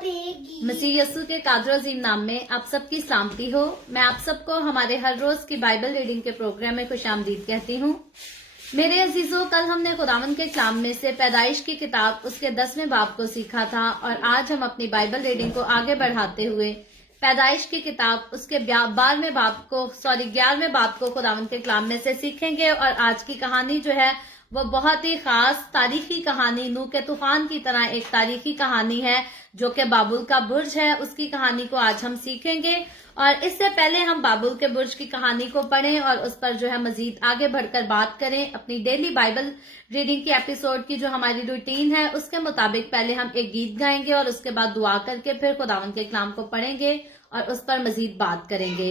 मसीह यस्सु के कादर अजीम नाम में आप सबकी सलामती हो। मैं आप सबको हमारे हर रोज की बाइबल रीडिंग के प्रोग्राम में खुशामदीद कहती हूँ। मेरे अजीजों, कल हमने खुदावंद के कलाम में से पैदाइश की किताब उसके 10वें बाब को सीखा था और आज हम अपनी बाइबल रीडिंग को आगे बढ़ाते हुए पैदाइश की किताब उसके 11वें बाब को खुदावंद के कलाम में से सीखेंगे। और आज की कहानी जो है वो बहुत ही खास तारीखी कहानी, नूह के तूफान की तरह एक तारीखी कहानी है जो कि बाबुल का बुर्ज है। उसकी कहानी को आज हम सीखेंगे और इससे पहले हम बाबुल के बुर्ज की कहानी को पढ़ें और उस पर जो है मजीद आगे बढ़कर बात करें। अपनी डेली बाइबल रीडिंग की एपिसोड की जो हमारी रूटीन है उसके मुताबिक पहले हम एक गीत गाएंगे और उसके बाद दुआ करके फिर खुदावंद के कलाम को पढ़ेंगे और उस पर मजीद बात करेंगे।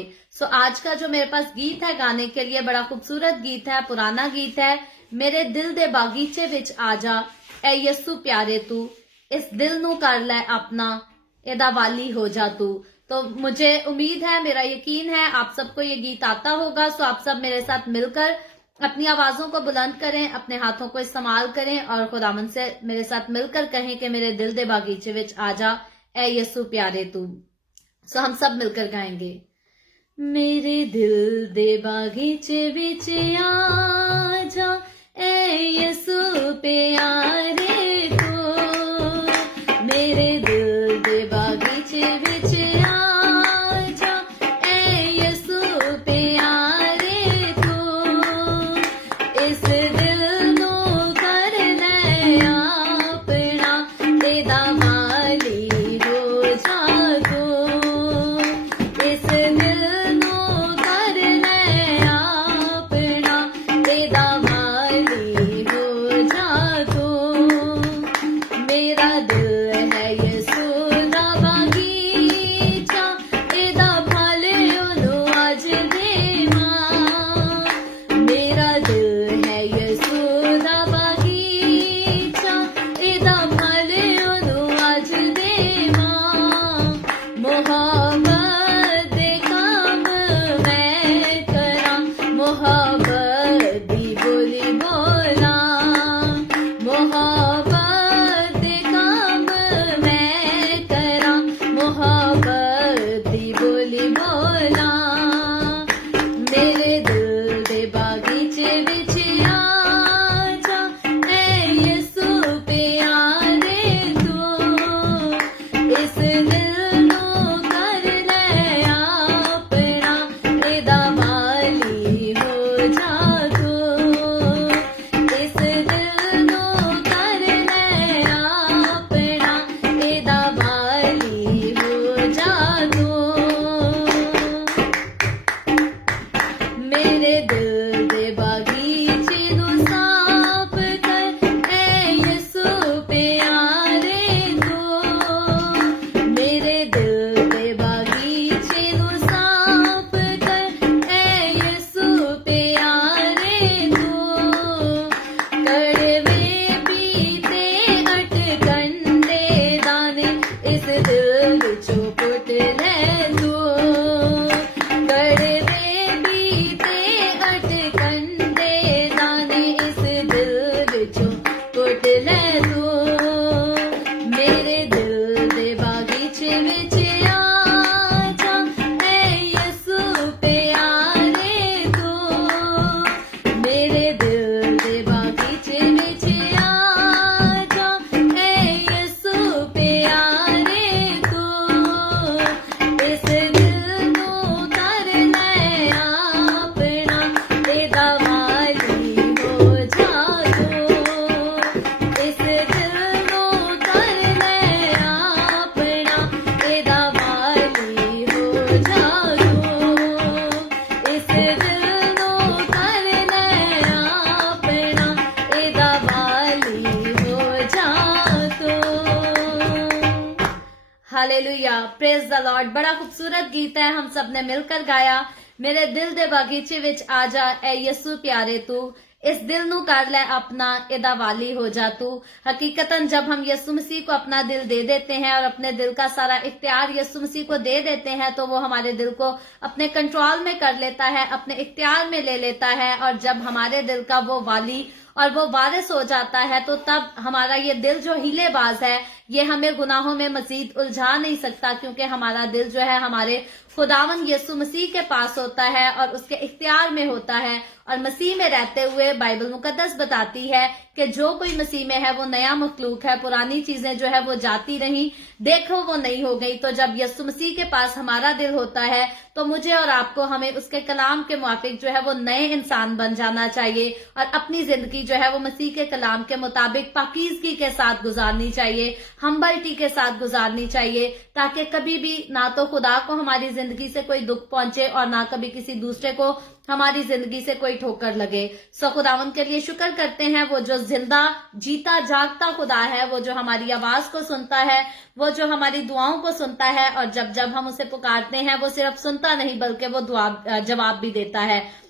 आज का जो मेरे पास गीत है गाने के लिए बड़ा खूबसूरत गीत है, पुराना गीत है। मेरे दिल दे बागीचे विच आ जा ए यस्सु प्यारे तू, इस दिल नू कर ले अपना एदा वाली हो जा तू। तो मुझे उम्मीद है, मेरा यकीन है आप सबको ये गीत आता होगा। आप सब मेरे साथ मिलकर अपनी आवाजों को बुलंद करें, अपने हाथों को इस्तेमाल करें और खुदावंद से मेरे साथ मिलकर कहें कि मेरे दिल दे बागीचे विच आ जा ए यस्सु प्यारे तू। हम सब मिलकर गाएंगे। मेरे दिल दे बागीचे विच आ जा ए यस्सु प्यारे तू, मेरे दिल दे बागीचे विच आ जा ए यस्सु प्यारे तू, इस दिल नू कर ले अपना एदा वाली हो जा तू, इस दिल नू कर ले अपना एदा वाली हो जा तू। मेरा दिल है यस्सु दा बागीचा, एदा फल ओनू अज देवां। मेरा दिल है यस्सु दा बागीचा, एदा फल ओनू अज देवां। मुहब्बत दे काम मैं करां, मुहब्बत दी बोली बोलां। मुहब्बत दे काम मैं करां, मुहब्बत दी बोली बोलां। मेरे दिल दे बागीचे विच आ जा ए यस्सु प्यारे तू, इस दिल नू कर ले अपना एदा वाली हो जा तू, इस दिल नू कर ले अपना एदा वाली हो जा तू। मेरे दिल दे बागीचे नू साफ कर ए यस्सु प्यारे तू, मेरे दिल दे बागीचे नू साफ कर ए यस्सु प्यारे तू। कड़वे पीते अटकन दे दाने इस दिल विचों पुट ले तू, कड़वे पीते अटकन दे दाने इस दिल विचों पुट ले तू। मेरे दिल दे बागीचे विच आ जा ए यस्सु प्यारे तू, मेरे दिल दे बागीचे विच आ जा ए यस्सु प्यारे तू, इस दिल नू कर ले अपना एदा वाली हो जा तू, इस दिल नू कर ले अपना एदा वाली हो जा तू, इस दिल नू कर ले अपना एदा वाली हो जा तू। Hallelujah, praise the Lord. बड़ा खूबसूरत गीत है, हम सब ने मिलकर गाया। मेरे दिल दे बागीचे विच आ जा ए यस्सु प्यारे तू, इस दिल नू कर ले अपना एदा वाली हो जा तू। हकीकतन जब हम यस्सु मसीह को अपना दिल दे देते हैं और अपने दिल का सारा इख्तियार यस्सु मसीह को दे देते हैं तो वो हमारे दिल को अपने कंट्रोल में कर लेता है, अपने इख्तियार में ले लेता है। और जब हमारे दिल का वो वाली और वो वारिस हो जाता है, तो तब हमारा ये दिल जो हीलेबाज है ये हमें गुनाहों में मजीद उलझा नहीं सकता, क्योंकि हमारा दिल जो है हमारे खुदावन यीशु मसीह के पास होता है और उसके इख्तियार में होता है। और मसीह में रहते हुए बाइबल मुकद्दस बताती है कि जो कोई मसीह में है वो नया मखलूक है, पुरानी चीजें जो है वो जाती रही, देखो वो नई हो गई। तो जब यीशु मसीह के पास हमारा दिल होता है तो मुझे और आपको हमें उसके कलाम के मुताबिक जो है वो नए इंसान बन जाना चाहिए और अपनी जिंदगी जो है वो मसीह के कलाम के मुताबिक पाकीज़गी के साथ गुजारनी चाहिए, हम्बलिटी के साथ गुजारनी चाहिए, ताकि कभी भी ना तो खुदा को हमारी जिंदगी से कोई दुख पहुंचे और ना कभी किसी दूसरे को हमारी जिंदगी से कोई ठोकर लगे। सो खुदावन के लिए शुक्र करते हैं, वो जो जिंदा जीता जागता खुदा है, वो जो हमारी आवाज को सुनता है, वो जो हमारी दुआओं को सुनता है, और जब जब हम उसे पुकारते हैं वो सिर्फ सुनता नहीं बल्कि वो जवाब भी देता है।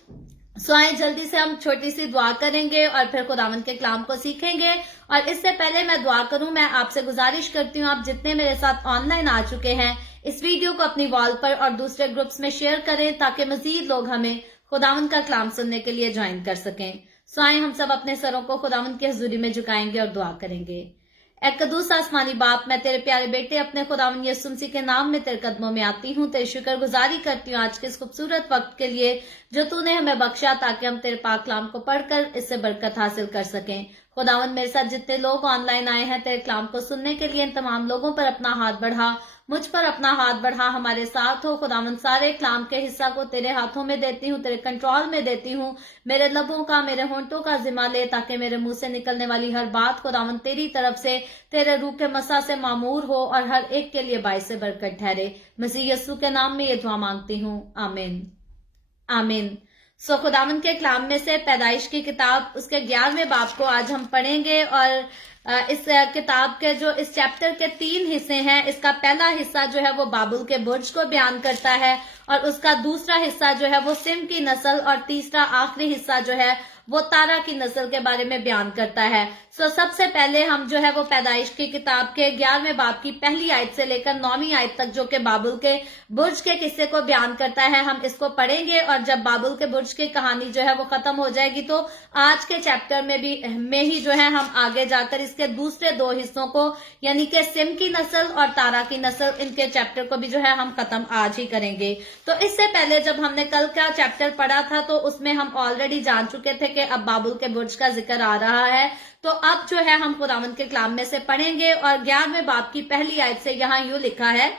सो आए जल्दी से हम छोटी सी दुआ करेंगे और फिर खुदावन के कलाम को सीखेंगे। और इससे पहले मैं दुआ करूं, मैं आपसे गुजारिश करती हूं, आप जितने मेरे साथ ऑनलाइन आ चुके हैं इस वीडियो को अपनी वॉल पर और दूसरे ग्रुप्स में शेयर करें, ताकि मजीद लोग हमें खुदावन का कलाम सुनने के लिए ज्वाइन कर सकें। सो आए हम सब अपने सरों को खुदावन की हजूरी में झुकाएंगे और दुआ करेंगे। ए कदूस आसमानी बाप, मैं तेरे प्यारे बेटे अपने खुदावन यीशु मसीह के नाम में तेरे कदमों में आती हूँ, तेरी शुक्रगुजारी करती हूँ आज के इस खूबसूरत वक्त के लिए जो तूने हमें बख्शा, ताकि हम तेरे पाक कलाम को पढ़कर इससे बरकत हासिल कर सकें। खुदावन मेरे साथ जितने लोग ऑनलाइन आए हैं तेरे कलाम को सुनने के लिए, इन तमाम लोगों पर अपना हाथ बढ़ा, मुझ पर अपना हाथ बढ़ा, हमारे साथ हो खुदावन। सारे कलाम के हिस्सा को तेरे हाथों में देती हूँ, तेरे कंट्रोल में देती हूँ। मेरे लबों का, मेरे होंठों का जिम्मा ले, ताकि मेरे मुंह से निकलने वाली हर बात खुदावन तेरी तरफ से, तेरे रूह के मसा से मामूर हो और हर एक के लिए बाइस से बरकत ठहरे। मसीह यीशु के नाम में ये दुआ मांगती हूँ, आमीन आमीन। सो खुदावन के कलाम में से पैदाइश की किताब उसके 11वें बाब को आज हम पढ़ेंगे। और इस किताब के जो इस चैप्टर के 3 हिस्से हैं, इसका पहला हिस्सा जो है वो बाबुल के बुर्ज को बयान करता है, और उसका दूसरा हिस्सा जो है वो सिम की नस्ल, और तीसरा आखिरी हिस्सा जो है वो तारा की नस्ल के बारे में बयान करता है। सो सबसे पहले हम जो है वो पैदाइश की किताब के 11वें बाब की पहली आयत से लेकर 9वीं आयत तक, जो कि बाबुल के बुर्ज के किस्से को बयान करता है, हम इसको पढ़ेंगे। और जब बाबुल के बुर्ज की कहानी जो है वो खत्म हो जाएगी तो आज के चैप्टर में ही जो है हम आगे जाकर इसके दूसरे 2 हिस्सों को, यानी कि सिम की नस्ल और तारा की नस्ल, इनके चैप्टर को भी जो है हम खत्म आज ही करेंगे। तो इससे पहले जब हमने कल का चैप्टर पढ़ा था तो उसमें हम ऑलरेडी जान चुके थे कि अब बाबुल के बुर्ज का जिक्र आ रहा है। तो अब जो है हम खुदावंद के कलाम में से पढ़ेंगे। और 11वें बाब की पहली आयत से यहाँ यूं लिखा है,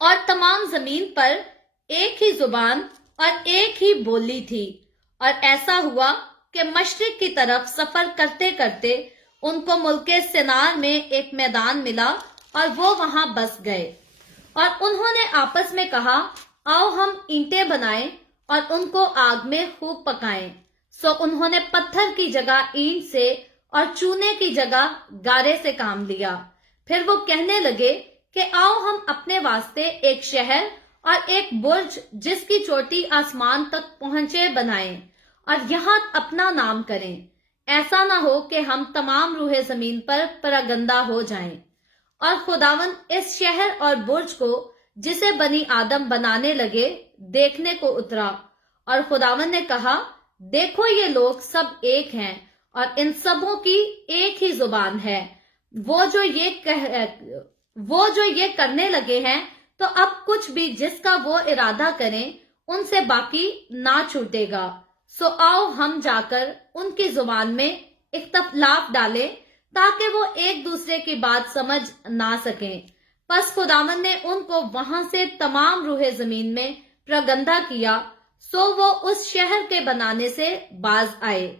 और तमाम जमीन पर एक ही जुबान और एक ही बोली थी, और ऐसा हुआ कि मशरिक की तरफ सफर करते करते उनको मुल्के सिनार में एक मैदान मिला और वो वहां बस गए। और उन्होंने आपस में कहा, आओ हम ईंटें बनाएं और उनको आग में खूब पकाएं। सो उन्होंने पत्थर की जगह ईंट से और चूने की जगह गारे से काम लिया। फिर वो कहने लगे कि आओ हम अपने वास्ते एक शहर और एक बुर्ज जिसकी चोटी आसमान तक पहुंचे बनाएं और यहां अपना नाम करें। ऐसा ना हो कि हम तमाम रूहे जमीन पर परगंदा हो जाएं। और खुदावन इस शहर और बुर्ज को जिसे बनी आदम बनाने लगे देखने को उतरा, और खुदावन ने कहा, देखो ये लोग सब एक हैं और इन सबों की एक ही जुबान है। वो जो ये करने लगे हैं, तो अब कुछ भी जिसका वो इरादा करें उनसे बाकी ना छूटेगा। सो आओ हम जाकर उनकी जुबान में इख्तलाफ डालें ताकि वो एक दूसरे की बात समझ ना सकें। बस खुदावन ने उनको वहां से तमाम रूहे जमीन में प्रगंदा किया, सो वो उस शहर के बनाने से बाज आए।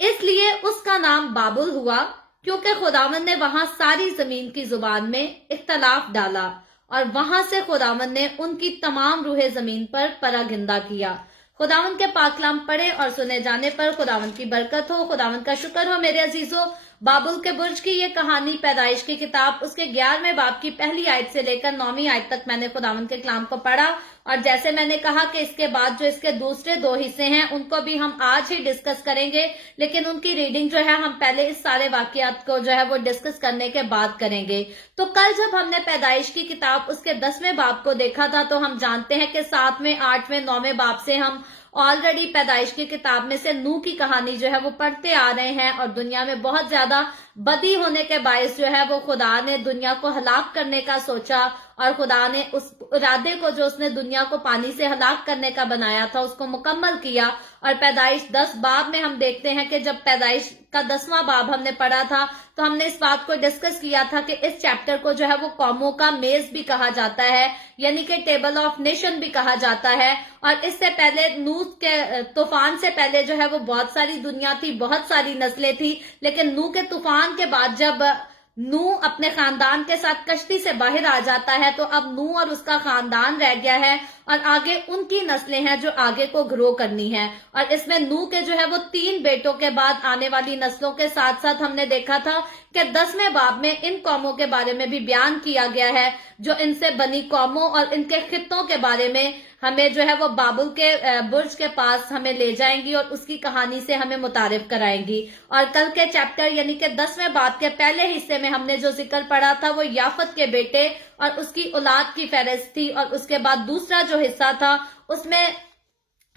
इसलिए उसका नाम बाबुल हुआ, क्योंकि खुदावन ने वहां सारी जमीन की जुबान में इख्तलाफ डाला, और वहां से खुदावन ने उनकी तमाम रूहे जमीन पर परगिंदा किया। खुदावन के पाक कलाम पढ़े और सुने जाने पर खुदावन की बरकत हो। खुदावन का शुक्र हो मेरे अजीजों। बाबुल के बुर्ज की ये कहानी पैदाइश की किताब उसके 11वें बाब की पहली आयत से लेकर 9वीं आयत तक मैंने खुदावन के कलाम को पढ़ा। और जैसे मैंने कहा कि इसके बाद जो इसके दूसरे 2 हिस्से हैं उनको भी हम आज ही डिस्कस करेंगे, लेकिन उनकी रीडिंग जो है हम पहले इस सारे वाकयात को जो है वो डिस्कस करने के बाद करेंगे। तो कल जब हमने पैदाइश की किताब उसके 10वें बाब को देखा था, तो हम जानते हैं कि 7वें, 8वें, 9वें बाब से हम ऑलरेडी पैदाइश की किताब में से नूह की कहानी जो है वो पढ़ते आ रहे हैं, और दुनिया में बहुत ज्यादा बदी होने के बायस जो है वो खुदा ने दुनिया को हलाक करने का सोचा, और खुदा ने उस इरादे को जो उसने दुनिया को पानी से हलाक करने का बनाया था उसको मुकम्मल किया। और पैदाइश 10 बाब में हम देखते हैं कि जब पैदाइश का 10वां बाब हमने पढ़ा था तो हमने इस बात को डिस्कस किया था कि इस चैप्टर को जो है वो कौमों का मेज भी कहा जाता है, यानी कि टेबल ऑफ नेशन भी कहा जाता है। और इससे पहले नूह के तूफान से पहले जो है वो बहुत सारी दुनिया थी, बहुत सारी नस्लें थी, लेकिन नूह के तूफान के बाद जब नूह अपने खानदान के साथ कश्ती से बाहर आ जाता है तो अब नूह और उसका खानदान रह गया है, और आगे उनकी नस्लें हैं जो आगे को ग्रो करनी है। और इसमें नूह के जो है वो 3 बेटों के बाद आने वाली नस्लों के साथ साथ हमने देखा था कि 10वें बाब में इन कौमों के बारे में भी बयान किया गया है जो इनसे बनी कौमों और इनके खित्तों के बारे में हमें जो है वो बाबुल के बुर्ज के पास हमें ले जाएंगी और उसकी कहानी से हमें मुतारिफ कराएंगी। और कल के चैप्टर यानी कि 10वें बाब के पहले हिस्से में हमने जो जिक्र पढ़ा था वो याफत के बेटे और उसकी औलाद की फहरिस्त थी, और उसके बाद दूसरा जो हिस्सा था उसमें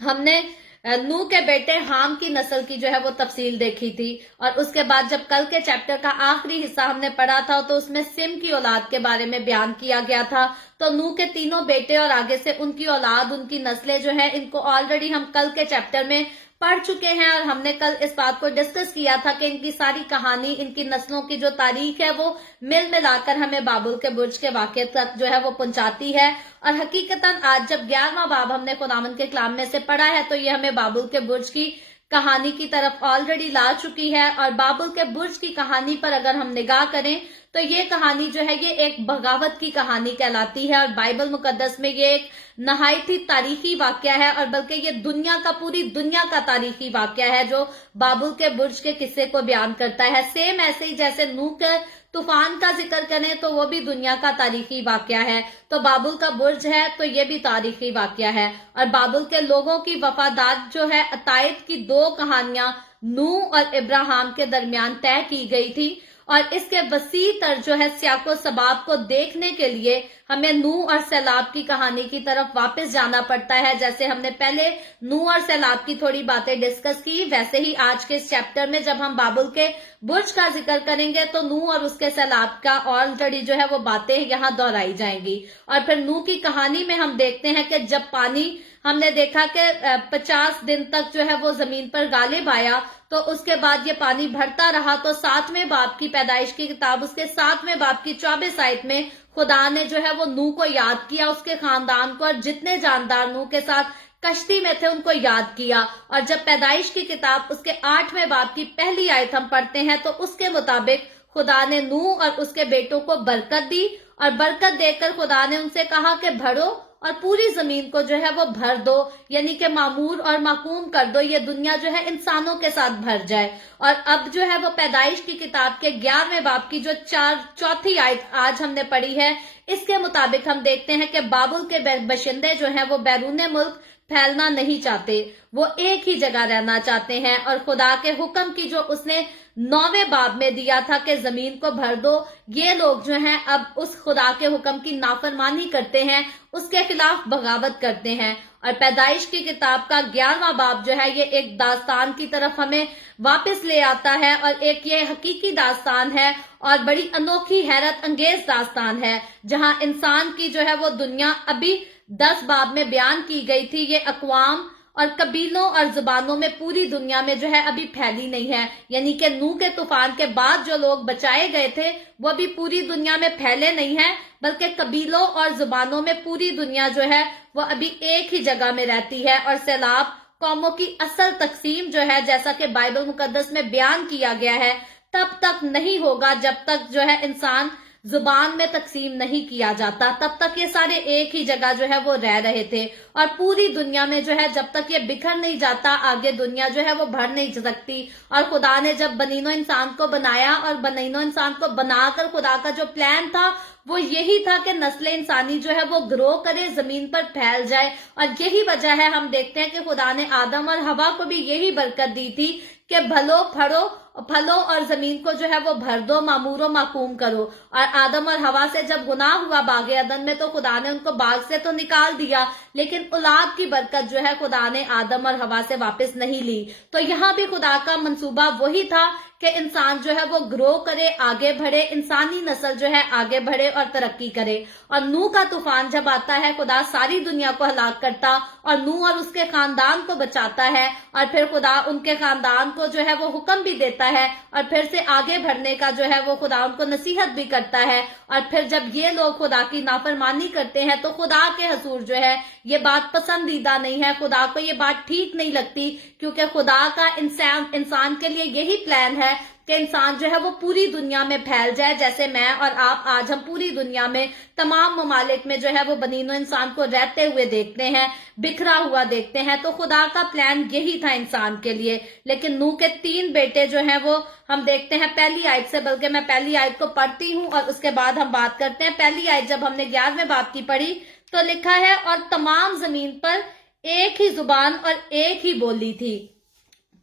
हमने नूह के बेटे हाम की नस्ल की जो है वो तफसील देखी थी। और उसके बाद जब कल के चैप्टर का आखिरी हिस्सा हमने पढ़ा था तो उसमें सिम की औलाद के बारे में बयान किया गया था। तो नूह के 3 बेटे और आगे से उनकी औलाद, उनकी नस्लें जो है, इनको ऑलरेडी हम कल के चैप्टर में पढ़ चुके हैं, और हमने कल इस बात को डिस्कस किया था कि इनकी सारी कहानी, इनकी नस्लों की जो तारीख है वो मिल मिलाकर हमें बाबुल के बुर्ज के वाक़े तक जो है वो पहुंचाती है। और हकीकतन आज जब 11वां बाब हमने खुदावंद के कलाम में से पढ़ा है तो ये हमें बाबुल के बुर्ज की कहानी की तरफ ऑलरेडी ला चुकी है। और बाबुल के बुर्ज की कहानी पर अगर हम निगाह करें तो ये कहानी जो है ये एक बगावत की कहानी कहलाती है, और बाइबल मुकद्दस में ये एक नहायत ही तारीखी वाकया है, और बल्कि ये दुनिया का, पूरी दुनिया का तारीखी वाकया है जो बाबुल के बुर्ज के किस्से को बयान करता है। सेम ऐसे ही जैसे नूह के तूफान का जिक्र करें तो वो भी दुनिया का तारीखी वाकया है, तो बाबुल का बुर्ज है तो ये भी तारीखी वाकया है। और बाबुल के लोगों की वफादात जो है, अतायद की 2 कहानियां नूह और इब्राहिम के दरमियान तय की गई थी, और इसके वसी तर जो है सियाको सबाब को देखने के लिए हमें नूह और सैलाब की कहानी की तरफ वापस जाना पड़ता है। जैसे हमने पहले नूह और सैलाब की थोड़ी बातें डिस्कस की, वैसे ही आज के इस चैप्टर में जब हम बाबुल के बुर्ज का जिक्र करेंगे तो नूह और उसके सैलाब का ऑलरेडी जो है वो बातें यहाँ दोहराई जाएंगी। और फिर नूह की कहानी में हम देखते हैं कि जब पानी, हमने देखा कि 50 दिन तक जो है वो जमीन पर गालिब आया, तो उसके बाद ये पानी भरता रहा। तो 7वें बाब की पैदाइश की किताब उसके 7वें बाब की 24 आयत में खुदा ने जो है वो नूह को याद किया, उसके खानदान को, और जितने जानदार नूह के साथ कश्ती में थे उनको याद किया। और जब पैदाइश की किताब उसके 8वें बाब की पहली आयत हम पढ़ते हैं तो उसके मुताबिक खुदा ने नूह और उसके बेटों को बरकत दी, और बरकत देकर खुदा ने उनसे कहा कि बढ़ो और पूरी जमीन को जो है वो भर दो, यानी कि मामूर और माकूम कर दो, ये दुनिया जो है इंसानों के साथ भर जाए। और अब जो है वो पैदाइश की किताब के 11वें बाब की जो 4 आयत आज हमने पढ़ी है, इसके मुताबिक हम देखते हैं कि बाबुल के बशिंदे जो हैं वो बैरून मुल्क फैलना नहीं चाहते, वो एक ही जगह रहना चाहते हैं। और खुदा के हुक्म की जो उसने 9वें बाब में दिया था कि जमीन को भर दो, ये लोग जो हैं अब उस खुदा के हुक्म की नाफरमानी करते हैं, उसके खिलाफ बगावत करते हैं। और पैदाइश की किताब का 11वां बाब जो है ये एक दास्तान की तरफ हमें वापस ले आता है, और एक ये हकीकी दास्तान है और बड़ी अनोखी हैरत अंगेज दास्तान है, जहां इंसान की जो है वो दुनिया अभी 10 बाब में बयान की गई थी, ये अक़वाम और कबीलों और जुबानों में पूरी दुनिया में जो है अभी फैली नहीं है। यानी कि नूह के तूफान के बाद जो लोग बचाए गए थे वो अभी पूरी दुनिया में फैले नहीं है, बल्कि कबीलों और जुबानों में पूरी दुनिया जो है वो अभी एक ही जगह में रहती है। और सैलाब कौमों की असल तकसीम जो है, जैसा कि बाइबल मुकद्दस में बयान किया गया है, तब तक नहीं होगा जब तक जो है इंसान जुबान में तकसीम नहीं किया जाता, तब तक ये सारे एक ही जगह जो है वो रह रहे थे। और पूरी दुनिया में जो है जब तक ये बिखर नहीं जाता, आगे दुनिया जो है वो भर नहीं सकती। और खुदा ने जब बनीनो इंसान को बनाया और बनीनो इंसान को बनाकर खुदा का जो प्लान था वो यही था कि नस्ल इंसानी जो है वो ग्रो करे, जमीन पर फैल जाए। और यही वजह है हम देखते हैं कि खुदा ने आदम और हवा को भी यही बरकत दी थी कि भलो फड़ो फलों और जमीन को जो है वो भर दो, मामूरो माकूम करो। और आदम और हवा से जब गुनाह हुआ बागे अदन में तो खुदा ने उनको बाग से तो निकाल दिया, लेकिन औलाद की बरकत जो है खुदा ने आदम और हवा से वापस नहीं ली। तो यहाँ भी खुदा का मंसूबा वही था कि इंसान जो है वो ग्रो करे, आगे बढ़े, इंसानी नस्ल जो है आगे बढ़े और तरक्की करे। और नूह का तूफान जब आता है, खुदा सारी दुनिया को हलाक करता और नूह और उसके खानदान को बचाता है। और फिर खुदा उनके खानदान को जो है वो हुक्म भी देता है और फिर से आगे बढ़ने का जो है वो खुदा उनको नसीहत भी करता है। और फिर जब ये लोग खुदा की नाफरमानी करते हैं तो खुदा के हजूर जो है ये बात पसंदीदा नहीं है, खुदा को ये बात ठीक नहीं लगती, क्योंकि खुदा का इंसान के लिए यही प्लान है कि इंसान जो है वो पूरी दुनिया में फैल जाए। जैसे मैं और आप आज हम पूरी दुनिया में तमाम ममालिक में जो है वो बनीनो इंसान को रहते हुए देखते हैं, बिखरा हुआ देखते हैं। तो खुदा का प्लान यही था इंसान के लिए। लेकिन नूह के 3 बेटे जो हैं वो हम देखते हैं पहली आयत से, बल्कि मैं पहली आयत को पढ़ती हूँ और उसके बाद हम बात करते हैं। पहली आयत जब हमने 11वें बाब की पढ़ी तो लिखा है, और तमाम जमीन पर एक ही जुबान और एक ही बोली थी।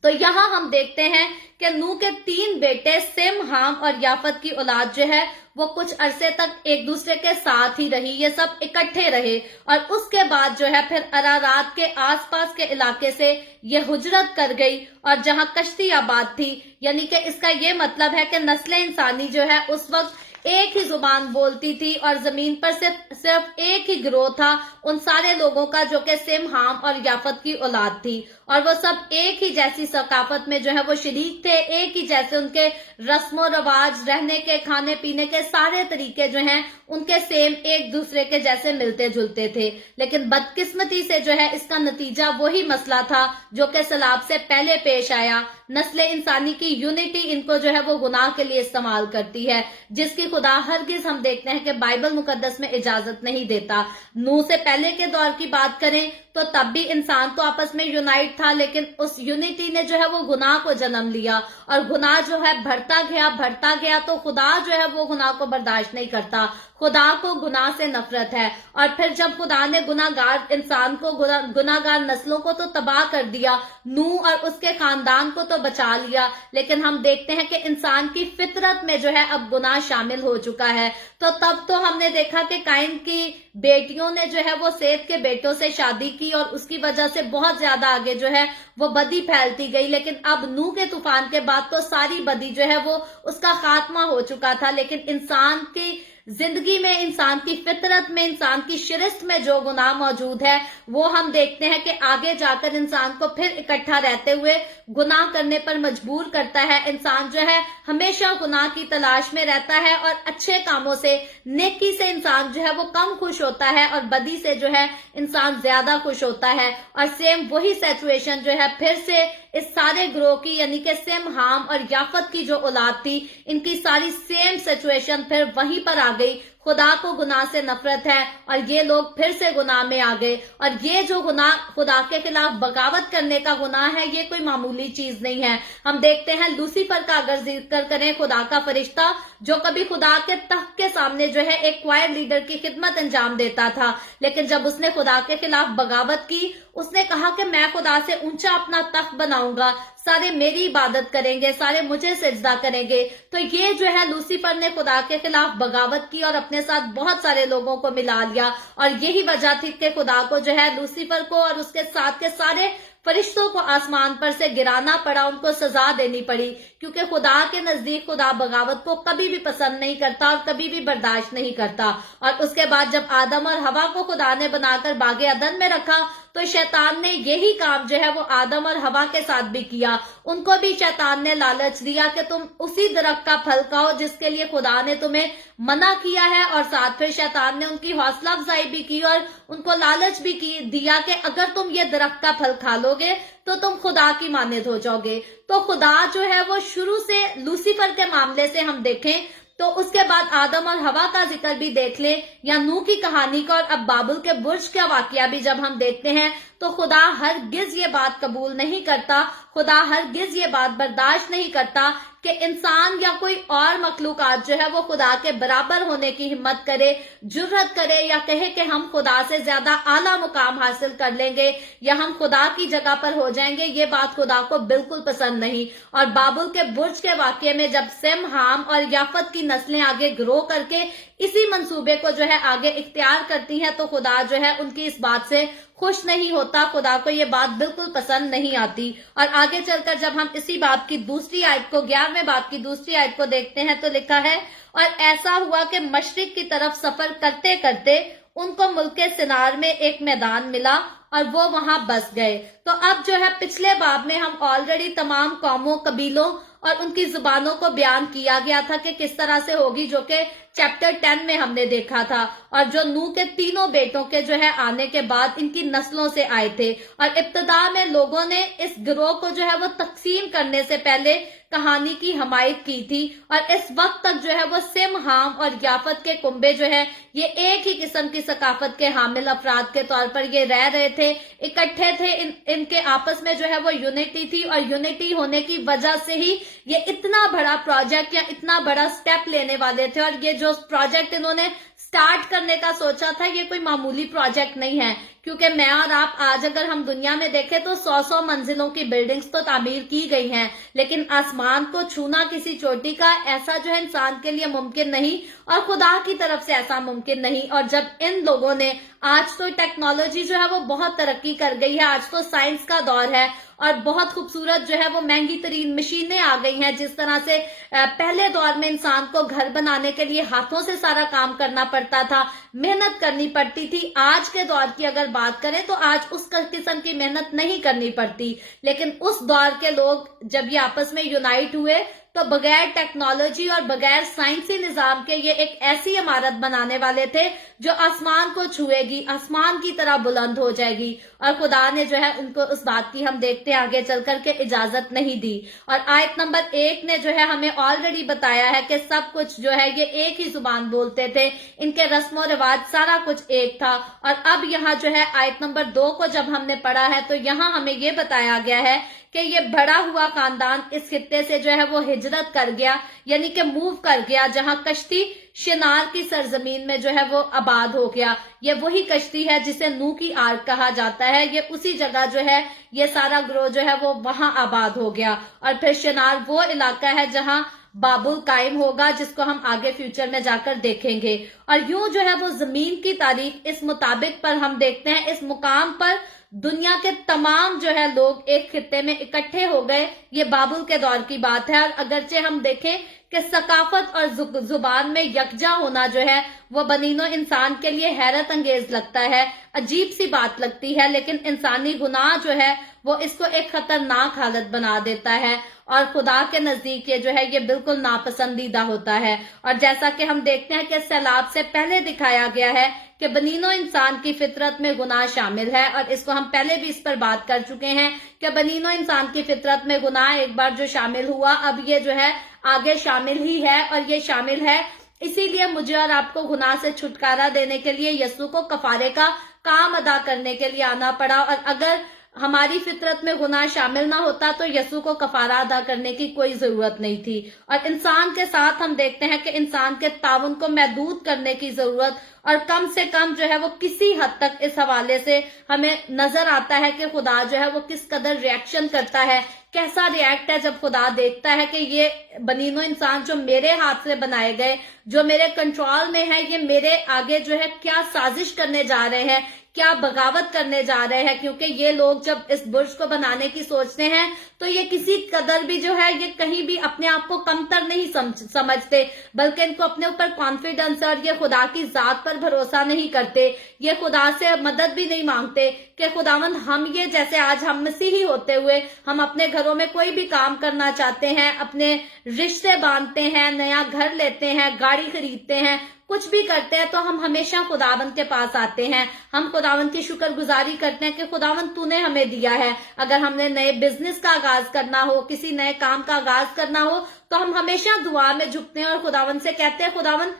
तो यहाँ हम देखते हैं कि नूह के 3 बेटे सेम, हाम और याफत की औलाद जो है वो कुछ अरसे तक एक दूसरे के साथ ही रही, ये सब इकट्ठे रहे। और उसके बाद जो है फिर अरारात के आसपास के इलाके से ये हिजरत कर गई और जहां कश्ती आबाद थी, यानी कि इसका ये मतलब है कि नस्ल इंसानी जो है उस वक्त एक ही जुबान बोलती थी और जमीन पर सिर्फ एक ही गिरोह था उन सारे लोगों का जो कि सेम, हाम और याफत की औलाद थी। और वो सब एक ही जैसी सकाफत में जो है वो शरीक थे, एक ही जैसे उनके रस्मो रवाज, रहने के, खाने पीने के सारे तरीके जो हैं उनके सेम, एक दूसरे के जैसे मिलते जुलते थे। लेकिन बदकिस्मती से जो है इसका नतीजा वही मसला था जो कि सलाब से पहले पेश आया। नस्ल इंसानी की यूनिटी इनको जो है वो गुनाह के लिए इस्तेमाल करती है, जिसकी खुदा हरगिज हम देखते हैं कि बाइबल मुकद्दस में इजाजत नहीं देता। नूह से पहले के दौर की बात करें तो तब भी इंसान तो आपस में यूनाइट था, लेकिन उस यूनिटी ने जो है वो गुनाह को जन्म लिया और गुनाह जो है बढ़ता गया तो खुदा जो है वो गुनाह को बर्दाश्त नहीं करता। खुदा को गुनाह से नफरत है। और फिर जब खुदा ने गुनाहगार इंसान को, गुनाहगार नस्लों को तो तबाह कर दिया, नूह और उसके खानदान को तो बचा लिया, लेकिन हम देखते हैं कि इंसान की फितरत में जो है अब गुनाह शामिल हो चुका है। तो तब तो हमने देखा कि काइन की बेटियों ने जो है वो सेत के बेटों से शादी की और उसकी वजह से बहुत ज्यादा आगे जो है वो बदी फैलती गई। लेकिन अब नूह के तूफान के बाद तो सारी बदी जो है वो उसका खात्मा हो चुका था। लेकिन इंसान की जिंदगी में, इंसान की फितरत में, इंसान की शिरस्त में जो गुनाह मौजूद है वो हम देखते हैं कि आगे जाकर इंसान को फिर इकट्ठा रहते हुए गुनाह करने पर मजबूर करता है। इंसान जो है हमेशा गुनाह की तलाश में रहता है और अच्छे कामों से, नेकी से इंसान जो है वो कम खुश होता है और बदी से जो है इंसान ज्यादा खुश होता है। और सेम वही सिचुएशन जो है फिर से इस सारे ग्रोह की, यानी कि सेम, हाम और याफत की जो औलाद थी, इनकी सारी सेम सिचुएशन फिर वहीं पर आ गई। खुदा को गुनाह से नफरत है और ये लोग फिर से गुनाह में आ गए। और ये जो गुनाह खुदा के खिलाफ बगावत करने का गुनाह है, ये कोई मामूली चीज नहीं है। हम देखते हैं लूसीफर का अगर जिक्र करें, खुदा का फरिश्ता जो कभी खुदा के तख्त के सामने जो है एक क्वायर लीडर की खिदमत अंजाम देता था, लेकिन जब उसने खुदा के खिलाफ बगावत की, उसने कहा कि मैं खुदा से ऊंचा अपना तख्त बनाऊंगा, सारे मेरी इबादत करेंगे, सारे मुझे सजदा करेंगे। तो ये जो है लूसीफर ने खुदा के खिलाफ बगावत की और अपने साथ बहुत सारे लोगों को मिला लिया। और यही वजह थी कि खुदा को जो है लूसीफर को और उसके साथ के सारे फरिश्तों को आसमान पर से गिराना पड़ा, उनको सजा देनी पड़ी, क्योंकि खुदा के नजदीक खुदा बगावत को कभी भी पसंद नहीं करता और कभी भी बर्दाश्त नहीं करता। और उसके बाद जब आदम और हवा को खुदा ने बनाकर बागे अदन में रखा तो शैतान ने यही काम जो है वो आदम और हवा के साथ भी किया। उनको भी शैतान ने लालच दिया कि तुम उसी दरख्त का फल खाओ जिसके लिए खुदा ने तुम्हें मना किया है, और साथ फिर शैतान ने उनकी हौसला अफजाई भी की और उनको लालच भी दिया कि अगर तुम ये दरख्त का फल खा लोगे तो तुम खुदा की मानद हो जाओगे। तो खुदा जो है वो शुरू से लूसीफर के मामले से हम देखें तो उसके बाद आदम और हवा का जिक्र भी देख लें, या नूह की कहानी का, और अब बाबुल के बुर्ज का वाकया भी जब हम देखते हैं तो खुदा हरगिज ये बात कबूल नहीं करता, खुदा हरगिज ये बात बर्दाश्त नहीं करता कि इंसान या कोई और मखलूकात जो है वो खुदा के बराबर होने की हिम्मत करे, जुर्रत करे या कहे कि हम खुदा से ज्यादा आला मुकाम हासिल कर लेंगे या हम खुदा की जगह पर हो जाएंगे। ये बात खुदा को बिल्कुल पसंद नहीं। और बाबुल के बुर्ज के वाकये में जब सेम, हाम और याफत की नस्लें आगे ग्रो करके इसी मंसूबे को जो है आगे इख्तियार करती हैं, तो खुदा जो है उनकी इस बात से खुश नहीं होता, खुदा को ये बात बिल्कुल पसंद नहीं आती। और आगे चलकर जब हम इसी बात की दूसरी आयत को, 11वें बाब की दूसरी आयत को देखते हैं तो लिखा है, और ऐसा हुआ कि मशरिक की तरफ सफर करते करते उनको मुल्क सिनार में एक मैदान मिला और वो वहां बस गए। तो अब जो है पिछले बाब में हम ऑलरेडी तमाम कौमों, कबीलों और उनकी जुबानों को बयान किया गया था कि किस तरह से होगी, जो कि चैप्टर 10 में हमने देखा था। और जो नूह के तीनों बेटों के जो है आने के बाद इनकी नस्लों से आए थे। और इब्तदा में लोगों ने इस गिरोह को जो है वो तकसीम करने से पहले कहानी की हमायत की थी। और इस वक्त तक जो है वो सिम, हाम और याफत के कुंबे जो है ये एक ही किस्म की सकाफत के हामिल अफराद के तौर पर ये रह रहे थे, इकट्ठे थे। इनके आपस में जो है वो यूनिटी थी और यूनिटी होने की वजह से ही ये इतना बड़ा प्रोजेक्ट या इतना बड़ा स्टेप लेने वाले थे। और ये जो प्रोजेक्ट इन्होंने स्टार्ट करने का सोचा था, ये कोई मामूली प्रोजेक्ट नहीं है, क्योंकि मैं और आप आज अगर हम दुनिया में देखें तो 100-100 मंजिलों की बिल्डिंग्स तो तामीर की गई हैं, लेकिन आसमान को छूना किसी चोटी का ऐसा जो है इंसान के लिए मुमकिन नहीं और खुदा की तरफ से ऐसा मुमकिन नहीं। और जब इन लोगों ने, आज तो टेक्नोलॉजी जो है वो बहुत तरक्की कर गई है, आज तो साइंस का दौर है और बहुत खूबसूरत जो है वो महंगी तरीन मशीनें आ गई हैं। जिस तरह से पहले दौर में इंसान को घर बनाने के लिए हाथों से सारा काम करना पड़ता था, मेहनत करनी पड़ती थी, आज के दौर की अगर बात करें तो आज उस किस्म की मेहनत नहीं करनी पड़ती। लेकिन उस दौर के लोग जब ये आपस में यूनाइट हुए तो बगैर टेक्नोलॉजी और बगैर साइंसी निजाम के ये एक ऐसी इमारत बनाने वाले थे जो आसमान को छुएगी, आसमान की तरह बुलंद हो जाएगी। और खुदा ने जो है उनको उस बात की, हम देखते हैं आगे चलकर के, इजाजत नहीं दी। और आयत नंबर 1 ने जो है हमें ऑलरेडी बताया है कि सब कुछ जो है ये एक ही जुबान बोलते थे, इनके रस्मों रिवाज सारा कुछ एक था। और अब यहाँ जो है आयत नंबर 2 को जब हमने पढ़ा है तो यहाँ हमें ये बताया गया है कि ये बड़ा हुआ खानदान इस खित्ते से जो है वो हिजरत कर गया, यानी कि मूव कर गया, जहां कश्ती शिनार की सरजमीन में जो है वो आबाद हो गया। ये वही कश्ती है जिसे नूह की आर्क कहा जाता है, ये उसी जगह जो है ये सारा ग्रोह जो है वो वहां आबाद हो गया। और फिर शिनार वो इलाका है जहां बाबुल कायम होगा, जिसको हम आगे फ्यूचर में जाकर देखेंगे। और यूं जो है वो जमीन की तारीख इस मुताबिक पर हम देखते हैं, इस मुकाम पर दुनिया के तमाम जो है लोग एक खित्ते में इकट्ठे हो गए। ये बाबुल के दौर की बात है। और अगरचे हम देखें कि सकाफत और जुबान में यकजा होना जो है वो बनीनो इंसान के लिए हैरत अंगेज लगता है, अजीब सी बात लगती है, लेकिन इंसानी गुनाह जो है वो इसको एक खतरनाक हालत बना देता है और खुदा के नजदीक ये जो है ये बिल्कुल नापसंदीदा होता है। और जैसा कि हम देखते हैं कि सैलाब से पहले दिखाया गया है कि बनीनो इंसान की फितरत में गुनाह शामिल है। और इसको हम पहले भी इस पर बात कर चुके हैं कि बनीनो इंसान की फितरत में गुनाह एक बार जो शामिल हुआ, अब ये जो है आगे शामिल ही है। और ये शामिल है इसीलिए मुझे और आपको गुनाह से छुटकारा देने के लिए यीशु को कफारे का काम अदा करने के लिए आना पड़ा। और अगर हमारी फितरत में गुनाह शामिल ना होता तो यीशु को कफारा अदा करने की कोई जरूरत नहीं थी। और इंसान के साथ हम देखते हैं कि इंसान के ताउन को महदूद करने की जरूरत, और कम से कम जो है वो किसी हद तक इस हवाले से हमें नजर आता है कि खुदा जो है वो किस कदर रिएक्शन करता है, कैसा रिएक्ट है जब खुदा देखता है कि ये बनीनो इंसान जो मेरे हाथ से बनाए गए, जो मेरे कंट्रोल में है, ये मेरे आगे जो है क्या साजिश करने जा रहे हैं, क्या बगावत करने जा रहे हैं। क्योंकि ये लोग जब इस बुर्ज को बनाने की सोचते हैं तो ये किसी कदर भी जो है ये कहीं भी अपने आप को कमतर नहीं समझते, बल्कि इनको अपने ऊपर कॉन्फिडेंस है और ये खुदा की जात पर भरोसा नहीं करते। ये खुदा से मदद भी नहीं मांगते कि खुदावंद हम ये, जैसे आज हम मसीही होते हुए हम अपने घरों में कोई भी काम करना चाहते हैं, अपने रिश्ते बांधते हैं, नया घर लेते हैं, गाड़ी खरीदते हैं, कुछ भी करते हैं, तो हम हमेशा खुदावंद के पास आते हैं। हम खुदावंद की शुक्रगुजारी करते हैं कि खुदावंद तूने हमें दिया है। अगर हमने नए बिजनेस का आगाज करना हो, किसी नए काम का आगाज करना हो, तो हम हमेशा दुआ में झुकते हैं और खुदावंद से कहते हैं खुदावंद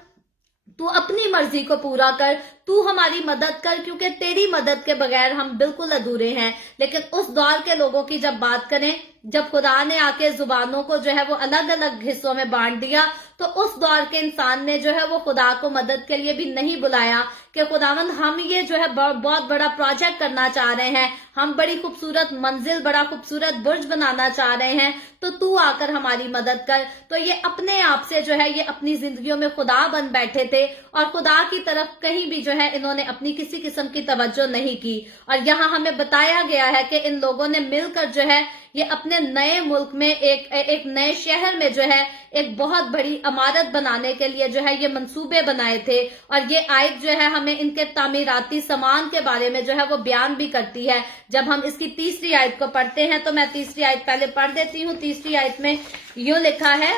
तू अपनी मर्जी को पूरा कर, तू हमारी मदद कर, क्योंकि तेरी मदद के बगैर हम बिल्कुल अधूरे हैं। लेकिन उस दौर के लोगों की जब बात करें, जब खुदा ने आके जुबानों को जो है वो अलग अलग हिस्सों में बांट दिया, तो उस दौर के इंसान ने जो है वो खुदा को मदद के लिए भी नहीं बुलाया कि खुदावंद हम ये जो है बहुत बड़ा प्रोजेक्ट करना चाह रहे हैं, हम बड़ी खूबसूरत मंजिल, बड़ा खूबसूरत बुर्ज बनाना चाह रहे हैं, तो तू आकर हमारी मदद कर। तो ये अपने आप से जो है ये अपनी जिंदगियों में खुदा बन बैठे थे और खुदा की तरफ कहीं भी जो है इन्होंने अपनी किसी किस्म की तवज्जो नहीं की। और यहाँ हमें बताया गया है कि इन लोगों ने मिलकर जो है ये अपने नए मुल्क में एक नए शहर में जो है एक बहुत बड़ी इमारत बनाने के लिए जो है ये मंसूबे बनाए थे। और ये आयत जो है हमें इनके तामीराती सामान के बारे में जो है वो बयान भी करती है। जब हम इसकी तीसरी आयत को पढ़ते हैं, तो मैं तीसरी आयत पहले पढ़ देती हूँ। तीसरी आयत में यूं लिखा है,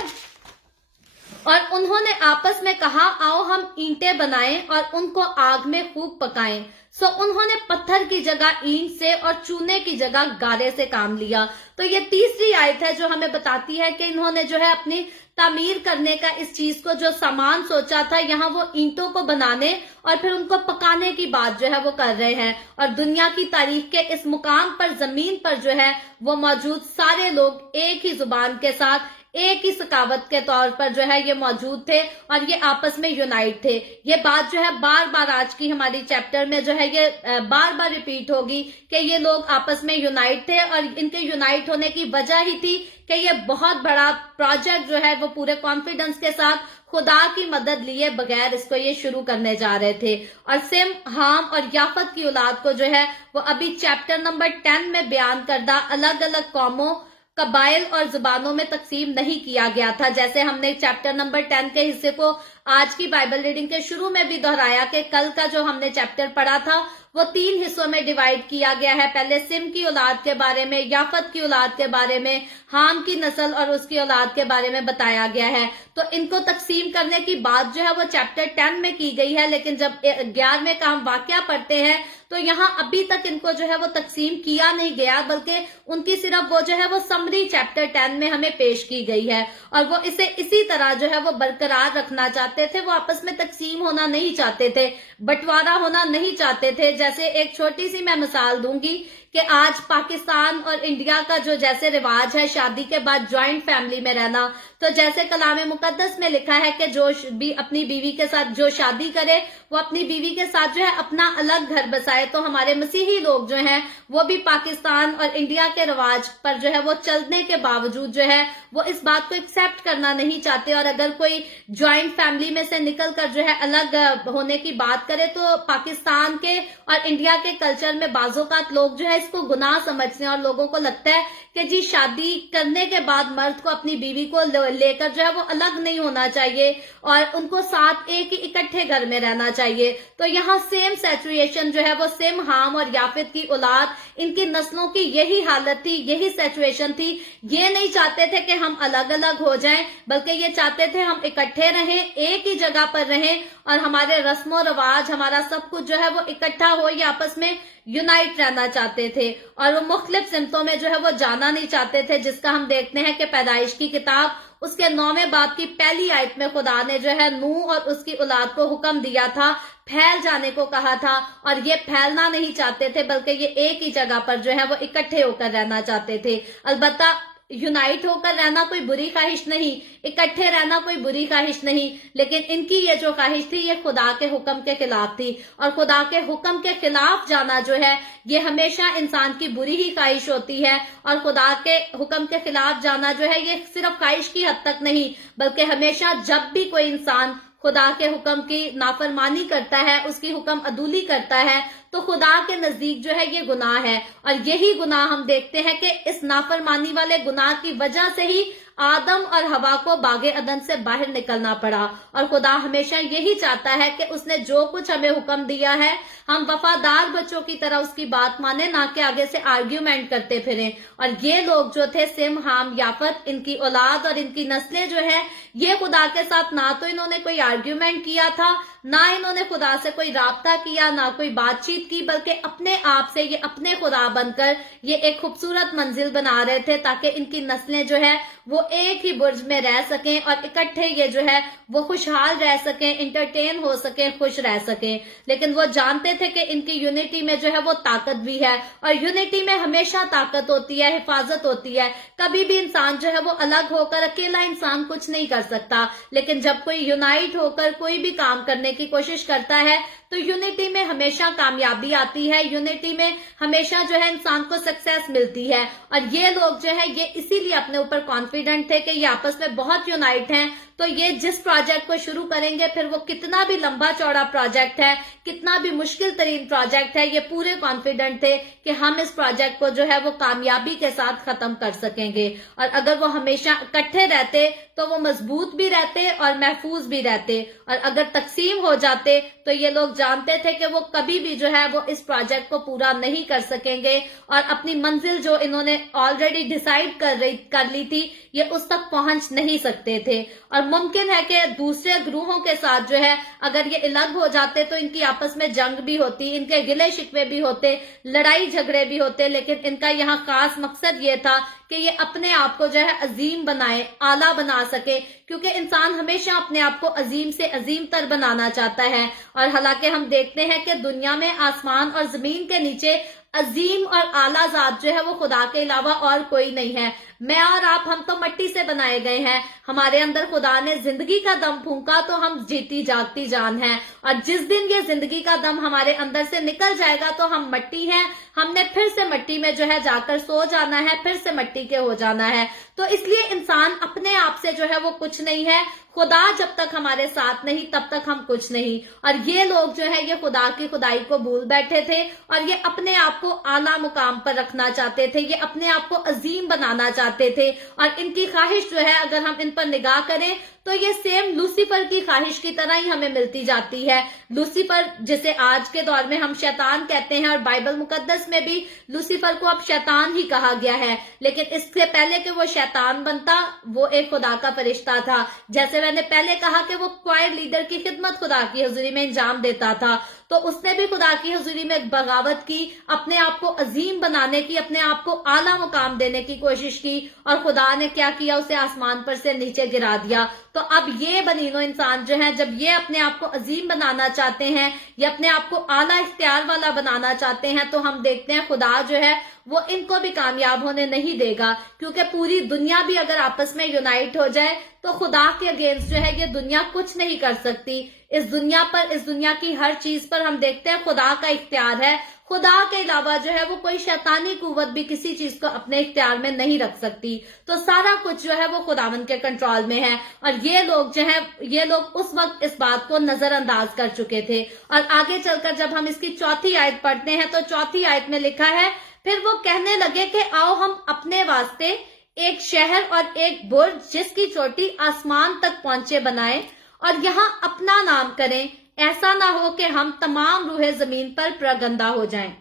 और उन्होंने आपस में कहा, आओ हम ईंटें बनाएं और उनको आग में खूब पकाएं। सो उन्होंने पत्थर की जगह ईंट से और चूने की जगह गारे से काम लिया। तो ये तीसरी आयत है जो हमें बताती है कि इन्होंने जो है अपनी तामीर करने का इस चीज को जो सामान सोचा था, यहाँ वो ईंटों को बनाने और फिर उनको पकाने की बात जो है वो कर रहे हैं। और दुनिया की तारीख के इस मुकाम पर, जमीन पर जो है वो मौजूद सारे लोग एक ही जुबान के साथ, एक ही सकावत के तौर पर जो है ये मौजूद थे और ये आपस में यूनाइट थे। ये बात जो है बार बार आज की हमारी चैप्टर में जो है ये बार बार रिपीट होगी कि ये लोग आपस में यूनाइट थे। और इनके यूनाइट होने की वजह ही थी कि ये बहुत बड़ा प्रोजेक्ट जो है वो पूरे कॉन्फिडेंस के साथ खुदा की मदद लिए बगैर इसको ये शुरू करने जा रहे थे। और सिम, हाम और याफत की औलाद को जो है वो अभी चैप्टर नंबर 10 में बयान करदा अलग अलग कौमों, कबाइल और जुबानों में तकसीम नहीं किया गया था। जैसे हमने चैप्टर नंबर 10 के हिस्से को आज की बाइबल रीडिंग के शुरू में भी दोहराया कि कल का जो हमने चैप्टर पढ़ा था वो 3 हिस्सों में डिवाइड किया गया है। पहले सिम की औलाद के बारे में, याफत की औलाद के बारे में, हाम की नस्ल और उसकी औलाद के बारे में बताया गया है। तो इनको तकसीम करने की बात जो है वो चैप्टर 10 में की गई है, लेकिन जब 11वें का हम वाकया पढ़ते हैं तो यहाँ अभी तक इनको जो है वो तकसीम किया नहीं गया, बल्कि उनकी सिर्फ वो जो है वो समरी चैप्टर 10 में हमें पेश की गई है। और वो इसे इसी तरह जो है वो बरकरार रखना चाहते थे। वो आपस में तकसीम होना नहीं चाहते थे, बंटवारा होना नहीं चाहते थे। जैसे एक छोटी सी मैं मिसाल दूंगी कि आज पाकिस्तान और इंडिया का जो जैसे रिवाज है शादी के बाद ज्वाइंट फैमिली में रहना, तो जैसे कलाम मुकद्दस में लिखा है कि जो भी अपनी बीवी के साथ जो शादी करे वो अपनी बीवी के साथ जो है अपना अलग घर बसाए। तो हमारे मसीही लोग जो हैं वो भी पाकिस्तान और इंडिया के रिवाज पर जो है वो चलने के बावजूद जो है वो इस बात को एक्सेप्ट करना नहीं चाहते। और अगर कोई ज्वाइंट फैमिली में से निकल कर जो है अलग होने की बात करे, तो पाकिस्तान के और इंडिया के कल्चर में बाज़ोकात लोग जो है इसको गुनाह समझते हैं और लोगों को लगता है कि जी शादी करने के बाद मर्द को अपनी बीवी को लेकर जो है वो अलग नहीं होना चाहिए और उनको साथ एक ही इकट्ठे घर में रहना चाहिए। तो यहाँ सेम सिचुएशन जो है वो सिम, हाम और याफित की औलाद, इनकी नस्लों की यही हालत थी, यही सिचुएशन थी। ये नहीं चाहते थे कि हम अलग अलग हो जाएं, बल्कि ये चाहते थे हम इकट्ठे रहें, एक ही जगह पर रहें और हमारे रस्मों रिवाज, हमारा सब कुछ जो है वो इकट्ठा हो, ये आपस में यूनाइट रहना चाहते थे। और वो मुख्तलिफ सिमतों में जो है वो जाना नहीं चाहते थे, जिसका हम देखते हैं कि पैदाइश की किताब उसके 9वें बाब की पहली आयत में खुदा ने जो है नूह और उसकी औलाद को हुक्म दिया था, फैल जाने को कहा था। और ये फैलना नहीं चाहते थे, बल्कि ये एक ही जगह पर जो है वो इकट्ठे होकर रहना चाहते थे। अलबत्ता यूनाइट होकर रहना कोई बुरी ख्वाहिश नहीं, इकट्ठे रहना कोई बुरी ख्वाहिश नहीं, लेकिन इनकी ये जो ख्वाहिश थी ये खुदा के हुक्म के खिलाफ थी। और खुदा के हुक्म के खिलाफ जाना जो है ये हमेशा इंसान की बुरी ही ख्वाहिश होती है। और खुदा के हुक्म के खिलाफ जाना जो है ये सिर्फ ख्वाहिश की हद तक नहीं, बल्कि हमेशा जब भी कोई इंसान खुदा के हुक्म की नाफरमानी करता है, उसकी हुक्म अदूली करता है, तो खुदा के नजदीक जो है ये गुनाह है। और यही गुनाह हम देखते हैं कि इस नाफरमानी वाले गुनाह की वजह से ही आदम और हवा को बागे अदन से बाहर निकलना पड़ा। और खुदा हमेशा यही चाहता है कि उसने जो कुछ हमें हुक्म दिया है हम वफादार बच्चों की तरह उसकी बात माने, ना कि आगे से आर्ग्यूमेंट करते फिरें। और ये लोग जो थे सिम, हाम, याफत, इनकी औलाद और इनकी नस्लें जो है ये खुदा के साथ ना तो इन्होंने कोई आर्ग्यूमेंट किया था, ना इन्होंने खुदा से कोई राब्ता किया, ना कोई बातचीत की, बल्कि अपने आप से ये अपने खुदा बनकर ये एक खूबसूरत मंजिल बना रहे थे ताकि इनकी नस्लें जो है वो एक ही बुर्ज में रह सकें और इकट्ठे ये जो है वो खुशहाल रह सकें, इंटरटेन हो सकें, खुश रह सकें। लेकिन वो जानते थे कि इनकी यूनिटी में जो है वो ताकत भी है, और यूनिटी में हमेशा ताकत होती है, हिफाजत होती है। कभी भी इंसान जो है वो अलग होकर, अकेला इंसान कुछ नहीं कर सकता, लेकिन जब कोई यूनाइट होकर कोई भी काम करने की कोशिश करता है तो यूनिटी में हमेशा कामयाबी आती है, यूनिटी में हमेशा जो है इंसान को सक्सेस मिलती है। और ये लोग जो है ये इसीलिए अपने ऊपर कॉन्फिडेंट थे कि ये आपस में बहुत यूनाइट हैं, तो ये जिस प्रोजेक्ट को शुरू करेंगे, फिर वो कितना भी लंबा चौड़ा प्रोजेक्ट है, कितना भी मुश्किल तरीन प्रोजेक्ट है, ये पूरे कॉन्फिडेंट थे कि हम इस प्रोजेक्ट को जो है वो कामयाबी के साथ खत्म कर सकेंगे। और अगर वो हमेशा इकट्ठे रहते तो वो मजबूत भी रहते और महफूज भी रहते, और अगर तकसीम हो जाते तो ये लोग जानते थे कि वो कभी भी जो है वो इस प्रोजेक्ट को पूरा नहीं कर सकेंगे, और अपनी मंजिल जो इन्होंने ऑलरेडी डिसाइड कर ली थी, ये उस तक पहुंच नहीं सकते थे। और मुमकिन है कि दूसरे ग्रोहों के साथ जो है अगर ये अलग हो जाते तो इनकी आपस में जंग भी होती, इनके गिले शिकवे भी होते, लड़ाई झगड़े भी होते, लेकिन इनका यहाँ खास मकसद ये था कि ये अपने आप को जो है अजीम बनाए, आला बना सके, क्योंकि इंसान हमेशा अपने आप को अजीम से अजीम तर बनाना चाहता है। और हालांकि हम देखते हैं कि दुनिया में आसमान और जमीन के नीचे अजीम और आला जात जो है वो खुदा के अलावा और कोई नहीं है। मैं और आप, हम तो मिट्टी से बनाए गए हैं, हमारे अंदर खुदा ने जिंदगी का दम फूंका तो हम जीती जागती जान हैं, और जिस दिन ये जिंदगी का दम हमारे अंदर से निकल जाएगा तो हम मिट्टी हैं, हमने फिर से मिट्टी में जो है जाकर सो जाना है, फिर से मिट्टी के हो जाना है। तो इसलिए इंसान अपने आप से जो है वो कुछ नहीं है, खुदा जब तक हमारे साथ नहीं तब तक हम कुछ नहीं। और ये लोग जो है ये खुदा की खुदाई को भूल बैठे थे, और ये अपने आप को आला मुकाम पर रखना चाहते थे, ये अपने आप को अजीम बनाना चाहते थे। और इनकी ख्वाहिश जो है अगर हम इन पर निगाह करें तो ये सेम लूसीफर की ख्वाहिश की तरह ही हमें मिलती जाती है। लूसीफर जिसे आज के दौर में हम शैतान कहते हैं, और बाइबल मुकद्दस में भी लूसीफर को अब शैतान ही कहा गया है, लेकिन इससे पहले कि वो शैतान बनता वो एक खुदा का फरिश्ता था। जैसे मैंने पहले कहा कि वो क्वायर लीडर की खिदमत खुदा की हुजूरी में इंजाम देता था, तो उसने भी खुदा की हुजूरी में एक बगावत की, अपने आप को अजीम बनाने की, अपने आप को आला मुकाम देने की कोशिश की, और खुदा ने क्या किया, उसे आसमान पर से नीचे गिरा दिया। तो अब ये बनीनो इंसान जो है जब ये अपने आप को अजीम बनाना चाहते हैं, ये अपने आप को आला इख्तियार वाला बनाना चाहते हैं, तो हम देखते हैं खुदा जो है वो इनको भी कामयाब होने नहीं देगा, क्योंकि पूरी दुनिया भी अगर आपस में यूनाइट हो जाए तो खुदा के अगेंस्ट जो है ये दुनिया कुछ नहीं कर सकती। इस दुनिया पर, इस दुनिया की हर चीज पर हम देखते हैं खुदा का इख्तियार है, खुदा के अलावा जो है वो कोई शैतानी कुव्वत भी किसी चीज को अपने इख्तियार में नहीं रख सकती। तो सारा कुछ जो है वो खुदावंद के कंट्रोल में है, और ये लोग जो है ये लोग उस वक्त इस बात को नजरअंदाज कर चुके थे। और आगे चलकर जब हम इसकी चौथी आयत पढ़ते हैं तो चौथी आयत में लिखा है, फिर वो कहने लगे कि आओ हम अपने वास्ते एक शहर और एक बुर्ज जिसकी चोटी आसमान तक पहुंचे बनाए, और यहाँ अपना नाम करें, ऐसा ना हो कि हम तमाम रूहे जमीन पर प्रगंदा हो जाएं।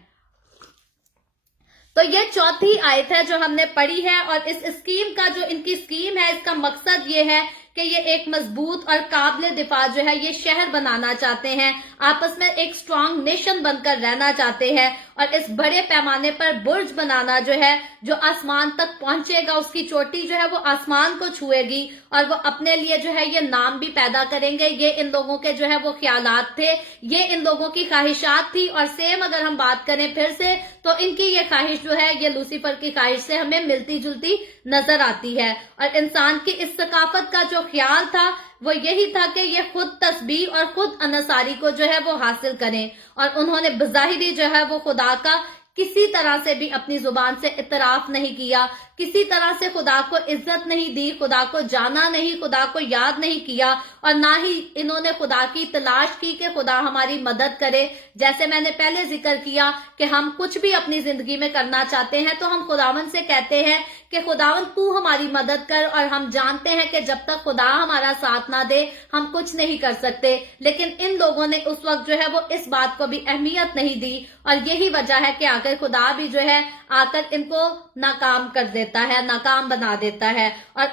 तो ये चौथी आयत है जो हमने पढ़ी है, और इस स्कीम का जो इनकी स्कीम है इसका मकसद ये है कि ये एक मजबूत और काबिल दिफा जो है ये शहर बनाना चाहते हैं, आपस में एक स्ट्रांग नेशन बनकर रहना चाहते हैं, और इस बड़े पैमाने पर बुर्ज बनाना जो है जो आसमान तक पहुंचेगा, उसकी चोटी जो है वो आसमान को छुएगी, और वो अपने लिए जो है ये नाम भी पैदा करेंगे। ये इन लोगों के जो है वो ख्यालात थे, ये इन लोगों की ख्वाहिशात थी। और सेम अगर हम बात करें फिर से तो इनकी ये ख्वाहिश जो है ये लूसीफर की ख्वाहिश से हमें मिलती जुलती नजर आती है। और इंसान की इस सकाफत का जो ख्याल था वो यही था कि ये खुद तस्बीह और खुद अनसारी को जो है वो हासिल करें, और उन्होंने बज़ाहिरी जो है वो खुदा का किसी तरह से भी अपनी जुबान से इतराफ नहीं किया, किसी तरह से खुदा को इज्जत नहीं दी, खुदा को जाना नहीं, खुदा को याद नहीं किया, और ना ही इन्होंने खुदा की तलाश की कि खुदा हमारी मदद करे। जैसे मैंने पहले जिक्र किया कि हम कुछ भी अपनी जिंदगी में करना चाहते हैं तो हम खुदावंद से कहते हैं कि खुदावंद तू हमारी मदद कर, और हम जानते हैं कि जब तक खुदा हमारा साथ ना दे हम कुछ नहीं कर सकते। लेकिन इन लोगों ने उस वक्त जो है वो इस बात को भी अहमियत नहीं दी, और यही वजह है कि आकर खुदा भी जो है आकर इनको नाकाम कर देता है, नाकाम बना देता है। और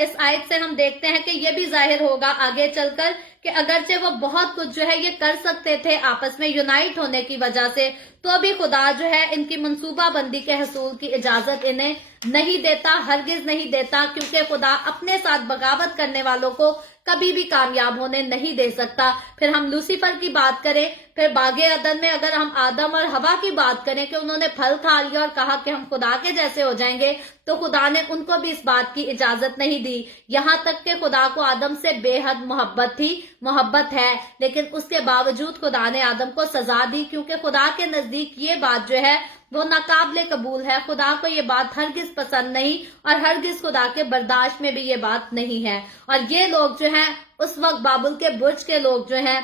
इस आयत से हम देखते हैं कि यह भी जाहिर होगा आगे चलकर کہ اگرچہ وہ بہت کچھ جو ہے یہ کر سکتے تھے آپس میں یونائٹ ہونے کی وجہ سے، تو بھی خدا جو ہے ان کی منصوبہ بندی کے حصول کی اجازت انہیں نہیں دیتا، ہرگز نہیں دیتا، کیونکہ خدا اپنے ساتھ بغاوت کرنے والوں کو کبھی بھی کامیاب ہونے نہیں دے سکتا۔ پھر ہم لوسیفر کی بات کریں، پھر باغ عدن میں اگر ہم آدم اور حوا کی بات کریں کہ انہوں نے پھل کھا لیا اور کہا کہ ہم خدا کے جیسے ہو جائیں گے، تو خدا نے ان کو بھی اس بات کی اجازت نہیں دی، یہاں تک کہ خدا کو آدم سے بے حد محبت تھی، محبت ہے، لیکن اس کے باوجود خدا نے آدم کو سزا دی، کیونکہ خدا کے نزدیک یہ بات جو ہے وہ ناقابل قبول ہے، خدا کو یہ بات ہرگز پسند نہیں، اور ہرگز خدا کے برداشت میں بھی یہ بات نہیں ہے۔ اور یہ لوگ جو ہیں اس وقت بابل کے برج کے لوگ جو ہیں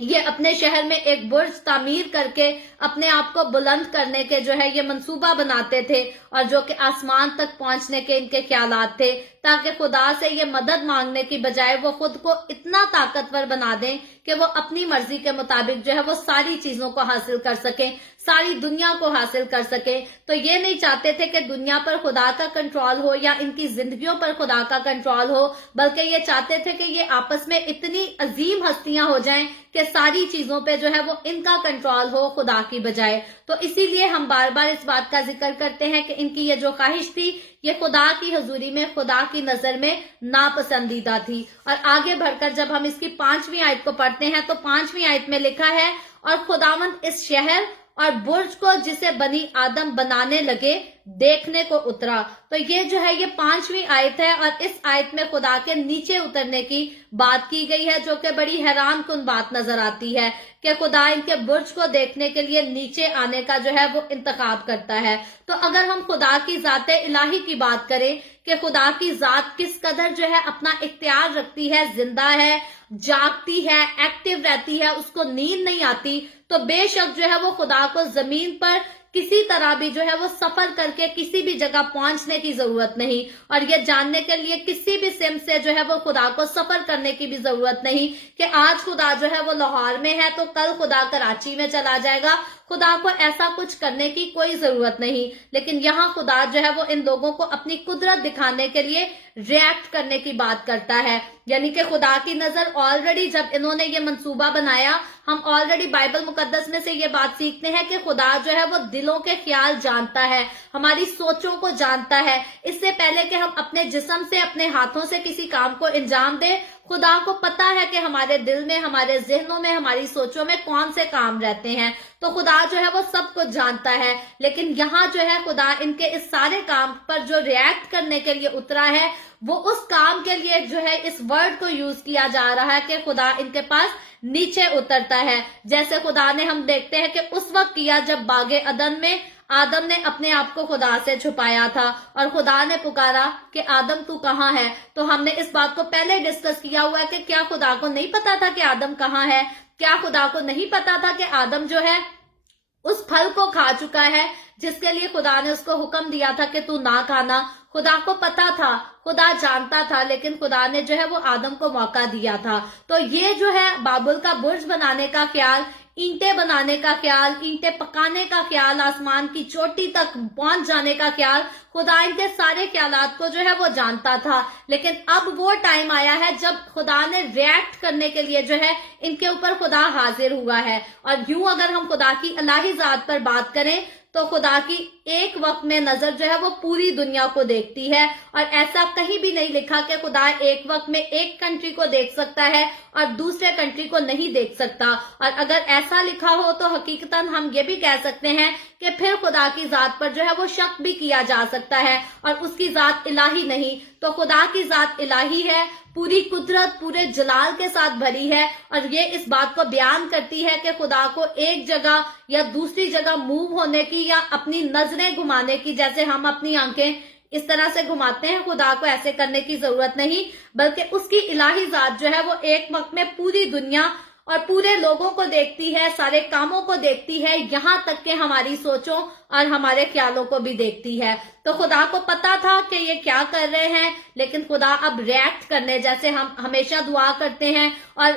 یہ اپنے شہر میں ایک برج تعمیر کر کے اپنے آپ کو بلند کرنے کے جو ہے یہ منصوبہ بناتے تھے، اور جو کہ آسمان تک پہنچنے کے ان کے خیالات تھے، تاکہ خدا سے یہ مدد مانگنے کی بجائے وہ خود کو اتنا طاقتور بنا دیں کہ وہ اپنی مرضی کے مطابق جو ہے وہ ساری چیزوں کو حاصل کر سکیں، ساری دنیا کو حاصل کر سکیں۔ تو یہ نہیں چاہتے تھے کہ دنیا پر خدا کا کنٹرول ہو یا ان کی زندگیوں پر خدا کا کنٹرول ہو، بلکہ یہ چاہتے تھے کہ یہ آپس میں اتنی عظیم ہستیاں ہو جائیں کہ ساری چیزوں پہ جو ہے وہ ان کا کنٹرول ہو خدا کی بجائے۔ تو اسی لیے ہم بار بار اس بات کا ذکر کرتے ہیں کہ ان کی یہ جو خواہش تھی یہ خدا کی حضوری میں خدا کی نظر میں ناپسندیدہ تھی۔ اور آگے بڑھ کر جب ہم اس کی 5ویں آیت کو پڑھتے ہیں تو 5ویں آیت میں لکھا ہے، اور خداوند اس شہر اور برج کو جسے بنی آدم بنانے لگے دیکھنے کو اترا۔ تو یہ جو ہے یہ 5ویں آیت ہے، اور اس آیت میں خدا کے نیچے اترنے کی بات کی گئی ہے، جو کہ بڑی حیران کن بات نظر آتی ہے کہ خدا ان کے برج کو دیکھنے کے لیے نیچے آنے کا جو ہے وہ انتخاب کرتا ہے۔ تو اگر ہم خدا کی ذات الہی کی بات کریں کہ خدا کی ذات کس قدر جو ہے اپنا اختیار رکھتی ہے، زندہ ہے، جاگتی ہے، ایکٹیو رہتی ہے، اس کو نیند نہیں آتی، تو بے شک جو ہے وہ خدا کو زمین پر کسی طرح بھی جو ہے وہ سفر کر کے کسی بھی جگہ پہنچنے کی ضرورت نہیں، اور یہ جاننے کے لیے کسی بھی سمت سے جو ہے وہ خدا کو سفر کرنے کی بھی ضرورت نہیں کہ آج خدا جو ہے وہ لاہور میں ہے تو کل خدا کراچی میں چلا جائے گا۔ خدا کو ایسا کچھ کرنے کی کوئی ضرورت نہیں، لیکن یہاں خدا جو ہے وہ ان لوگوں کو اپنی قدرت دکھانے کے لیے ریئیکٹ کرنے کی بات کرتا ہے، یعنی کہ خدا کی نظر آلریڈی جب انہوں نے یہ منصوبہ بنایا، ہم آلریڈی بائبل مقدس میں سے یہ بات سیکھتے ہیں کہ خدا جو ہے وہ دلوں کے خیال جانتا ہے، ہماری سوچوں کو جانتا ہے، اس سے پہلے کہ ہم اپنے جسم سے اپنے ہاتھوں سے کسی کام کو انجام دیں، خدا کو پتا ہے کہ ہمارے دل میں، ہمارے ذہنوں میں، ہماری سوچوں میں کون سے کام رہتے ہیں، تو خدا جو ہے وہ سب کچھ جانتا ہے۔ لیکن یہاں جو ہے خدا ان کے اس سارے کام پر جو ریئیکٹ کرنے کے لیے اترا ہے، وہ اس کام کے لیے جو ہے اس ورڈ کو یوز کیا جا رہا ہے کہ خدا ان کے پاس نیچے اترتا ہے، جیسے خدا نے ہم دیکھتے ہیں کہ اس وقت کیا جب باغ عدن میں آدم نے اپنے آپ کو خدا سے چھپایا تھا اور خدا نے پکارا کہ آدم تو کہاں ہے۔ تو ہم نے اس بات کو پہلے ڈسکس کیا ہوا ہے کہ کیا خدا کو نہیں پتا تھا کہ آدم کہاں ہے؟ کیا خدا کو نہیں پتا تھا کہ آدم جو ہے اس پھل کو کھا چکا ہے جس کے لیے خدا نے اس کو حکم دیا تھا کہ تو نہ کھانا؟ خدا کو پتا تھا، خدا جانتا تھا، لیکن خدا نے جو ہے وہ آدم کو موقع دیا تھا۔ تو یہ جو ہے بابل کا برج بنانے کا خیال، اینٹیں بنانے کا خیال، اینٹیں پکانے کا خیال، آسمان کی چوٹی تک پہنچ جانے کا خیال، خدا ان کے سارے خیالات کو جو ہے وہ جانتا تھا۔ لیکن اب وہ ٹائم آیا ہے جب خدا نے ریئیکٹ کرنے کے لیے جو ہے ان کے اوپر خدا حاضر ہوا ہے۔ اور یوں اگر ہم خدا کی الہی ذات پر بات کریں تو خدا کی ایک وقت میں نظر جو ہے وہ پوری دنیا کو دیکھتی ہے، اور ایسا کہیں بھی نہیں لکھا کہ خدا ایک وقت میں ایک کنٹری کو دیکھ سکتا ہے اور دوسرے کنٹری کو نہیں دیکھ سکتا۔ اور اگر ایسا لکھا ہو تو حقیقتاً ہم یہ بھی کہہ سکتے ہیں کہ پھر خدا کی ذات پر جو ہے وہ شک بھی کیا جا سکتا ہے، اور اس کی ذات الہی نہیں۔ تو خدا کی ذات الہی ہے، پوری قدرت، پورے جلال کے ساتھ بھری ہے، اور یہ اس بات کو بیان کرتی ہے کہ خدا کو ایک جگہ یا دوسری جگہ موو ہونے کی یا اپنی نظریں گھمانے کی، جیسے ہم اپنی آنکھیں اس طرح سے گھماتے ہیں، خدا کو ایسے کرنے کی ضرورت نہیں، بلکہ اس کی الہی ذات جو ہے وہ ایک وقت میں پوری دنیا اور پورے لوگوں کو دیکھتی ہے، سارے کاموں کو دیکھتی ہے، یہاں تک کہ ہماری سوچوں اور ہمارے خیالوں کو بھی دیکھتی ہے۔ تو خدا کو پتا تھا کہ یہ کیا کر رہے ہیں، لیکن خدا اب ریئیکٹ کرنے، جیسے ہم ہمیشہ دعا کرتے ہیں اور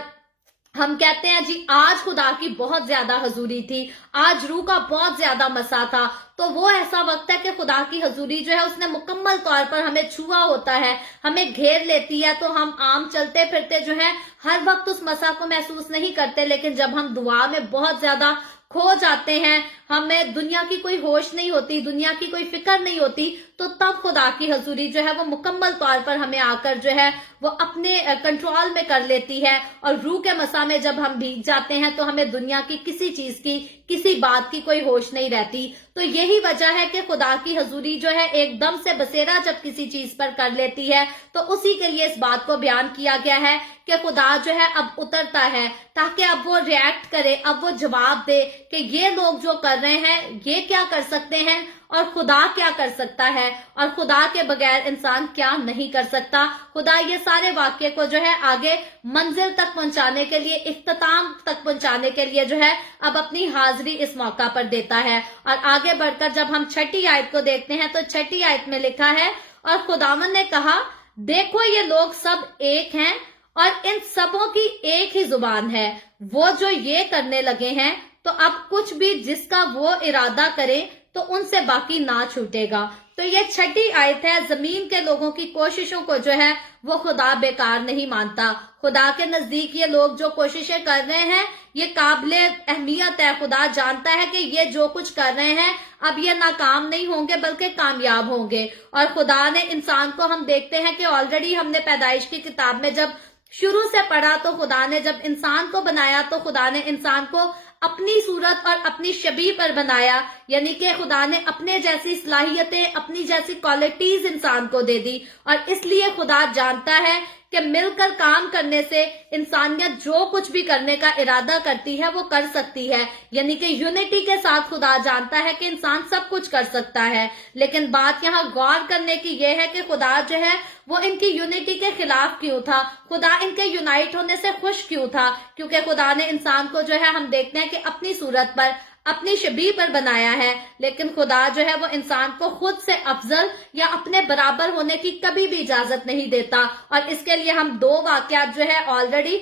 हम कहते हैं जी आज खुदा की बहुत ज्यादा हजूरी थी, आज रूह का बहुत ज्यादा मसा था, तो वो ऐसा वक्त है कि खुदा की हजूरी जो है उसने मुकम्मल तौर पर हमें छुआ होता है, हमें घेर लेती है। तो हम आम चलते फिरते जो है हर वक्त उस मसा को महसूस नहीं करते, लेकिन जब हम दुआ में बहुत ज्यादा खो जाते हैं, हमें दुनिया की कोई होश नहीं होती, दुनिया की कोई फिक्र नहीं होती, तो तब खुदा की हजूरी जो है वो मुकम्मल तौर पर हमें आकर जो है वो अपने कंट्रोल में कर लेती है। और रूह के मसा में जब हम भीग जाते हैं तो हमें दुनिया की किसी चीज की, किसी बात की कोई होश नहीं रहती। तो यही वजह है कि खुदा की हजूरी जो है एकदम से बसेरा जब किसी चीज पर कर लेती है, तो उसी के लिए इस बात को बयान किया गया है कि खुदा जो है अब उतरता है, ताकि अब वो रिएक्ट करे, अब वो जवाब दे कि ये लोग जो कर रहे हैं ये क्या कर सकते हैं और खुदा क्या कर सकता है, और खुदा के बगैर इंसान क्या नहीं कर सकता। खुदा ये सारे वाक्य को जो है आगे मंजिल तक पहुंचाने के लिए, इख्तिताम तक पहुंचाने के लिए जो है अब अपनी हाजिरी इस मौका पर देता है। और आगे बढ़कर जब हम छठी आयत को देखते हैं तो छठी आयत में लिखा है, और खुदावन ने कहा, देखो ये लोग सब एक हैं और इन सबों की एक ही जुबान है, वो जो ये करने लगे हैं तो अब कुछ भी जिसका वो इरादा करे तो उनसे बाकी ना छूटेगा। तो ये छठी आयत है, जमीन के लोगों की कोशिशों को जो है वो खुदा बेकार नहीं मानता। खुदा के नजदीक ये लोग जो कोशिशें कर रहे हैं ये काबिले अहमियत है। खुदा जानता है कि ये जो कुछ कर रहे हैं अब ये नाकाम नहीं होंगे बल्कि कामयाब होंगे। और खुदा ने इंसान को, हम देखते हैं कि ऑलरेडी हमने पैदाइश की किताब में जब शुरू से पढ़ा तो खुदा ने जब इंसान को बनाया तो खुदा ने इंसान को अपनी सूरत और अपनी शबीह पर बनाया, यानी कि खुदा ने अपने जैसी सलाहियतें, अपनी जैसी क्वालिटीज इंसान को दे दी। और इसलिए खुदा जानता है कि मिलकर काम करने से इंसानियत जो कुछ भी करने का इरादा करती है वो कर सकती है, यानी कि यूनिटी के साथ खुदा जानता है कि इंसान सब कुछ कर सकता है। लेकिन बात यहाँ गौर करने की यह है कि खुदा जो है वो इनकी यूनिटी के खिलाफ क्यों था, खुदा इनके यूनाइट होने से खुश क्यों था? क्योंकि खुदा ने इंसान को जो है हम देखते हैं कि अपनी सूरत पर, अपनी शबीह पर बनाया है, लेकिन खुदा जो है वो इंसान को खुद से अफजल या अपने बराबर होने की कभी भी इजाजत नहीं देता। और इसके लिए हम दो वाकयात जो है ऑलरेडी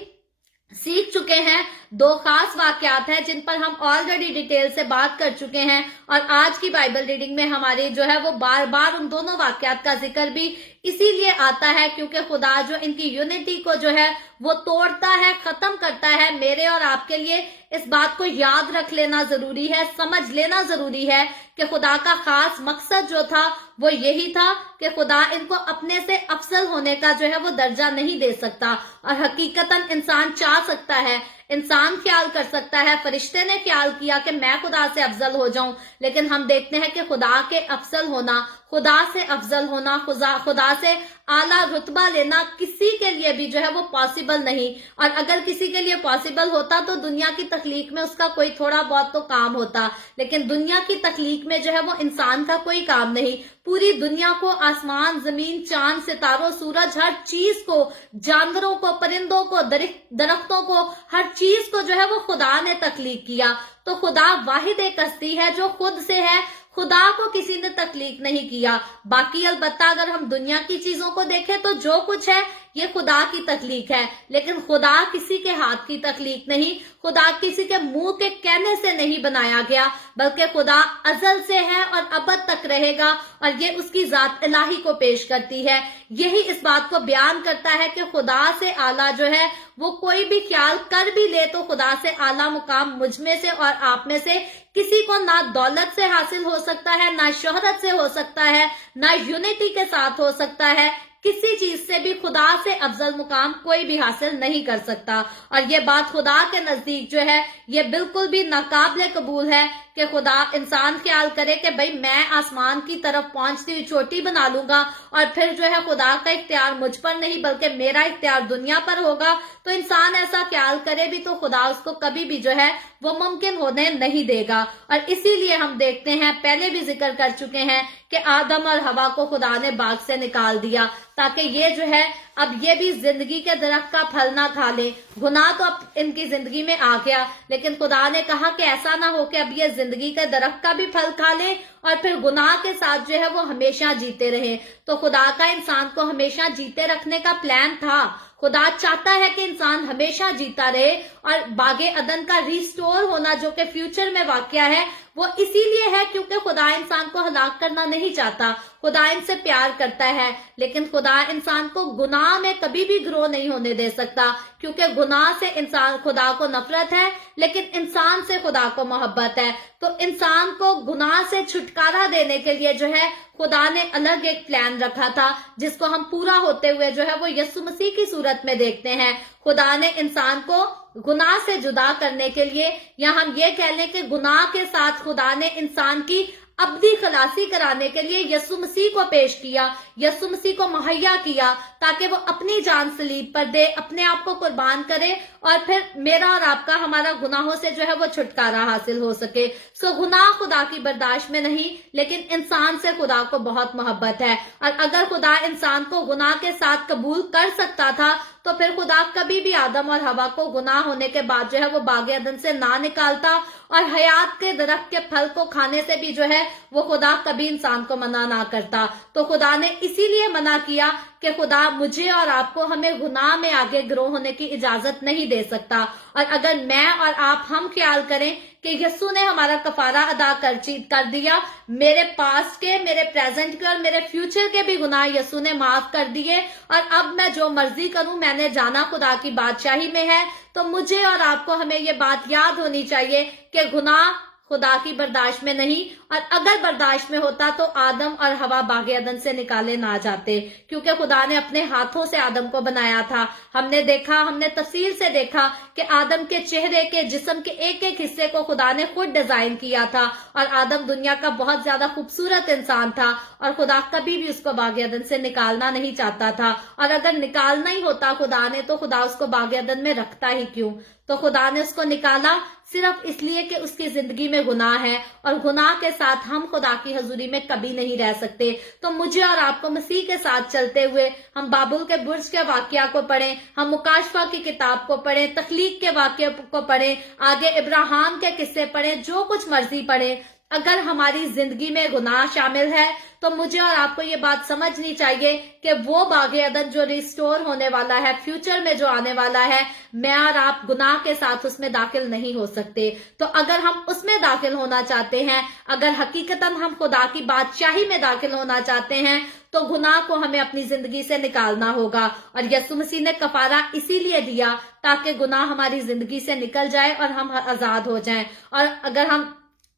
सीख चुके हैं, दो खास वाकयात हैं जिन पर हम ऑलरेडी डिटेल से बात कर चुके हैं। और आज की बाइबल रीडिंग में हमारी जो है वो बार बार उन दोनों वाकयात का जिक्र भी इसीलिए आता है क्योंकि खुदा जो इनकी यूनिटी को जो है वो तोड़ता है, खत्म करता है। मेरे और आपके लिए इस बात को याद रख लेना जरूरी है, समझ लेना जरूरी है कि खुदा का खास मकसद जो था वो यही था कि खुदा इनको अपने से अफसल होने का जो है वो दर्जा नहीं दे सकता। और हकीकतन इंसान चाह सकता है, इंसान ख्याल कर सकता है, फरिश्ते ने ख्याल किया कि मैं खुदा से अफजल हो जाऊं, लेकिन हम देखते हैं कि खुदा के अफजल होना, खुदा से अफजल होना, खुदा से आला रुतबा लेना किसी के लिए भी जो है वो पॉसिबल नहीं। और अगर किसी के लिए पॉसिबल होता तो दुनिया की तख्लीक में उसका कोई थोड़ा बहुत तो काम होता, लेकिन दुनिया की तख्लीक में जो है वो इंसान का कोई काम नहीं। पूरी दुनिया को, आसमान, जमीन, चांद, सितारों, सूरज, हर चीज को, जानवरों को, परिंदों को, दरख्तों को, हर चीज को जो है वो खुदा ने तख्लीक किया। तो खुदा वाहिद एक हस्ती है जो खुद से है, खुदा को किसी ने तख्लीक नहीं किया। बाकी अलबत्ता अगर हम दुनिया की चीजों को देखें तो जो कुछ है ये खुदा की तख्लीक है, लेकिन खुदा किसी के हाथ की तख्लीक नहीं, खुदा किसी के मुंह के कहने से नहीं बनाया गया, बल्कि खुदा अजल से है और अबद तक रहेगा और ये उसकी जात इलाही को पेश करती है। यही इस बात को बयान करता है कि खुदा से आला जो है वो कोई भी ख्याल कर भी ले तो खुदा से आला मुकाम मुझ में से और आप में से किसी को ना दौलत से हासिल हो सकता है, ना शोहरत से हो सकता है, ना यूनिटी के साथ हो सकता है। किसी चीज से भी खुदा से अफजल मुकाम कोई भी हासिल नहीं कर सकता। और ये बात खुदा के नजदीक जो है ये बिल्कुल भी नाकाबिले कबूल है कि खुदा इंसान ख्याल करे कि भाई मैं आसमान की तरफ पहुंचती हुई चोटी बना लूंगा और फिर जो है खुदा का इख्तियार मुझ पर नहीं बल्कि मेरा इख्तियार दुनिया पर होगा। तो इंसान ऐसा ख्याल करे भी तो खुदा उसको कभी भी जो है वो मुमकिन होने नहीं देगा। और इसीलिए हम देखते हैं, पहले भी जिक्र कर चुके हैं कि आदम और हवा को खुदा ने बाग से निकाल दिया ताकि ये जो है अब ये भी जिंदगी के दरख्त का फल ना खा ले। गुनाह तो अब इनकी जिंदगी में आ गया, लेकिन खुदा ने कहा कि ऐसा ना हो कि अब ये जिंदगी के दरख्त का भी फल खा ले और फिर गुनाह के साथ जो है वो हमेशा जीते रहे। तो खुदा का इंसान को हमेशा जीते रखने का प्लान था। खुदा चाहता है कि इंसान हमेशा जीता रहे, और बागे अदन का रिस्टोर होना जो कि फ्यूचर में वाकया है वो इसीलिए है क्योंकि खुदा इंसान को हलाक करना नहीं चाहता। खुदा इनसे प्यार करता है, लेकिन खुदा इंसान को गुनाह में कभी भी ग्रो नहीं होने दे सकता, क्योंकि गुनाह से इंसान खुदा को नफरत है, लेकिन इंसान से खुदा को मोहब्बत है। तो इंसान को गुनाह से छुटकारा देने के लिए जो है खुदा ने अलग एक प्लान रखा था, जिसको हम पूरा होते हुए जो है वो यीशु मसीह की सूरत में देखते हैं। खुदा ने इंसान को गुनाह से जुदा करने के लिए, या हम ये कह लें कि गुनाह के साथ खुदा ने इंसान की अब्दी खलासी कराने के लिए यीशु मसीह को पेश किया, यीशु मसीह को मुहैया किया, ताकि वो अपनी जान सलीब पर दे, अपने आप को कुर्बान करे, और फिर मेरा और आपका, हमारा गुनाहों से जो है वो छुटकारा हासिल हो सके। सो गुनाह खुदा की बर्दाश्त में नहीं, लेकिन इंसान से खुदा को बहुत मोहब्बत है। और अगर खुदा इंसान को गुनाह के साथ कबूल कर सकता था, तो फिर खुदा कभी भी आदम और हवा को गुनाह होने के बाद जो है वो बागे अदन से ना निकालता, और हयात के दरख्त के फल को खाने से भी जो है वो खुदा कभी इंसान को मना ना करता। तो खुदा ने इसीलिए मना किया कि खुदा मुझे और आपको, हमें गुनाह में आगे ग्रो होने की इजाजत नहीं दे सकता। और अगर मैं और आप हम ख्याल करें कि यीशु ने हमारा कफारा अदा कर दिया, मेरे पास्ट के, मेरे प्रेजेंट के और मेरे फ्यूचर के भी गुनाह यीशु ने माफ कर दिए, और अब मैं जो मर्जी करूं, मैंने जाना खुदा की बादशाही में है। तो मुझे और आपको, हमें ये बात याद होनी चाहिए कि गुनाह खुदा की बर्दाश्त में नहीं, और अगर बर्दाश्त में होता तो आदम और हवा बागे अदन से निकाले ना जाते, क्योंकि खुदा ने अपने हाथों से आदम को बनाया था। हमने देखा, हमने तफसील से देखा कि आदम के चेहरे के, जिस्म के एक एक हिस्से को खुदा ने खुद डिजाइन किया था, और आदम दुनिया का बहुत ज्यादा खूबसूरत इंसान था, और खुदा कभी भी उसको बागे अदन से निकालना नहीं चाहता था। और अगर निकालना ही होता खुदा ने, तो खुदा उसको बागे अदन में रखता ही क्यों? तो खुदा ने उसको निकाला सिर्फ इसलिए कि उसकी जिंदगी में गुनाह है, और गुनाह के साथ हम खुदा की हजूरी में कभी नहीं रह सकते। तो मुझे और आपको मसीह के साथ चलते हुए हम बाबुल के बुर्ज के वाकया को पढ़ें, हम मुकाशफा की किताब को पढ़ें, तख्लीक के वाकये को पढ़ें, आगे इब्राहिम के किस्से पढ़ें, जो कुछ मर्जी पढ़ें, अगर हमारी जिंदगी में गुनाह शामिल है तो मुझे और आपको ये बात समझनी चाहिए कि वो बागे अदन जो रिस्टोर होने वाला है, फ्यूचर में जो आने वाला है, मैं और आप गुनाह के साथ उसमें दाखिल नहीं हो सकते। तो अगर हम उसमें दाखिल होना चाहते हैं, अगर हकीकतन हम खुदा की बादशाही में दाखिल होना चाहते हैं, तो गुनाह को हमें अपनी जिंदगी से निकालना होगा। और यीशु मसीह ने कफारा इसीलिए दिया ताकि गुनाह हमारी जिंदगी से निकल जाए और हम आजाद हो जाएं। और अगर हम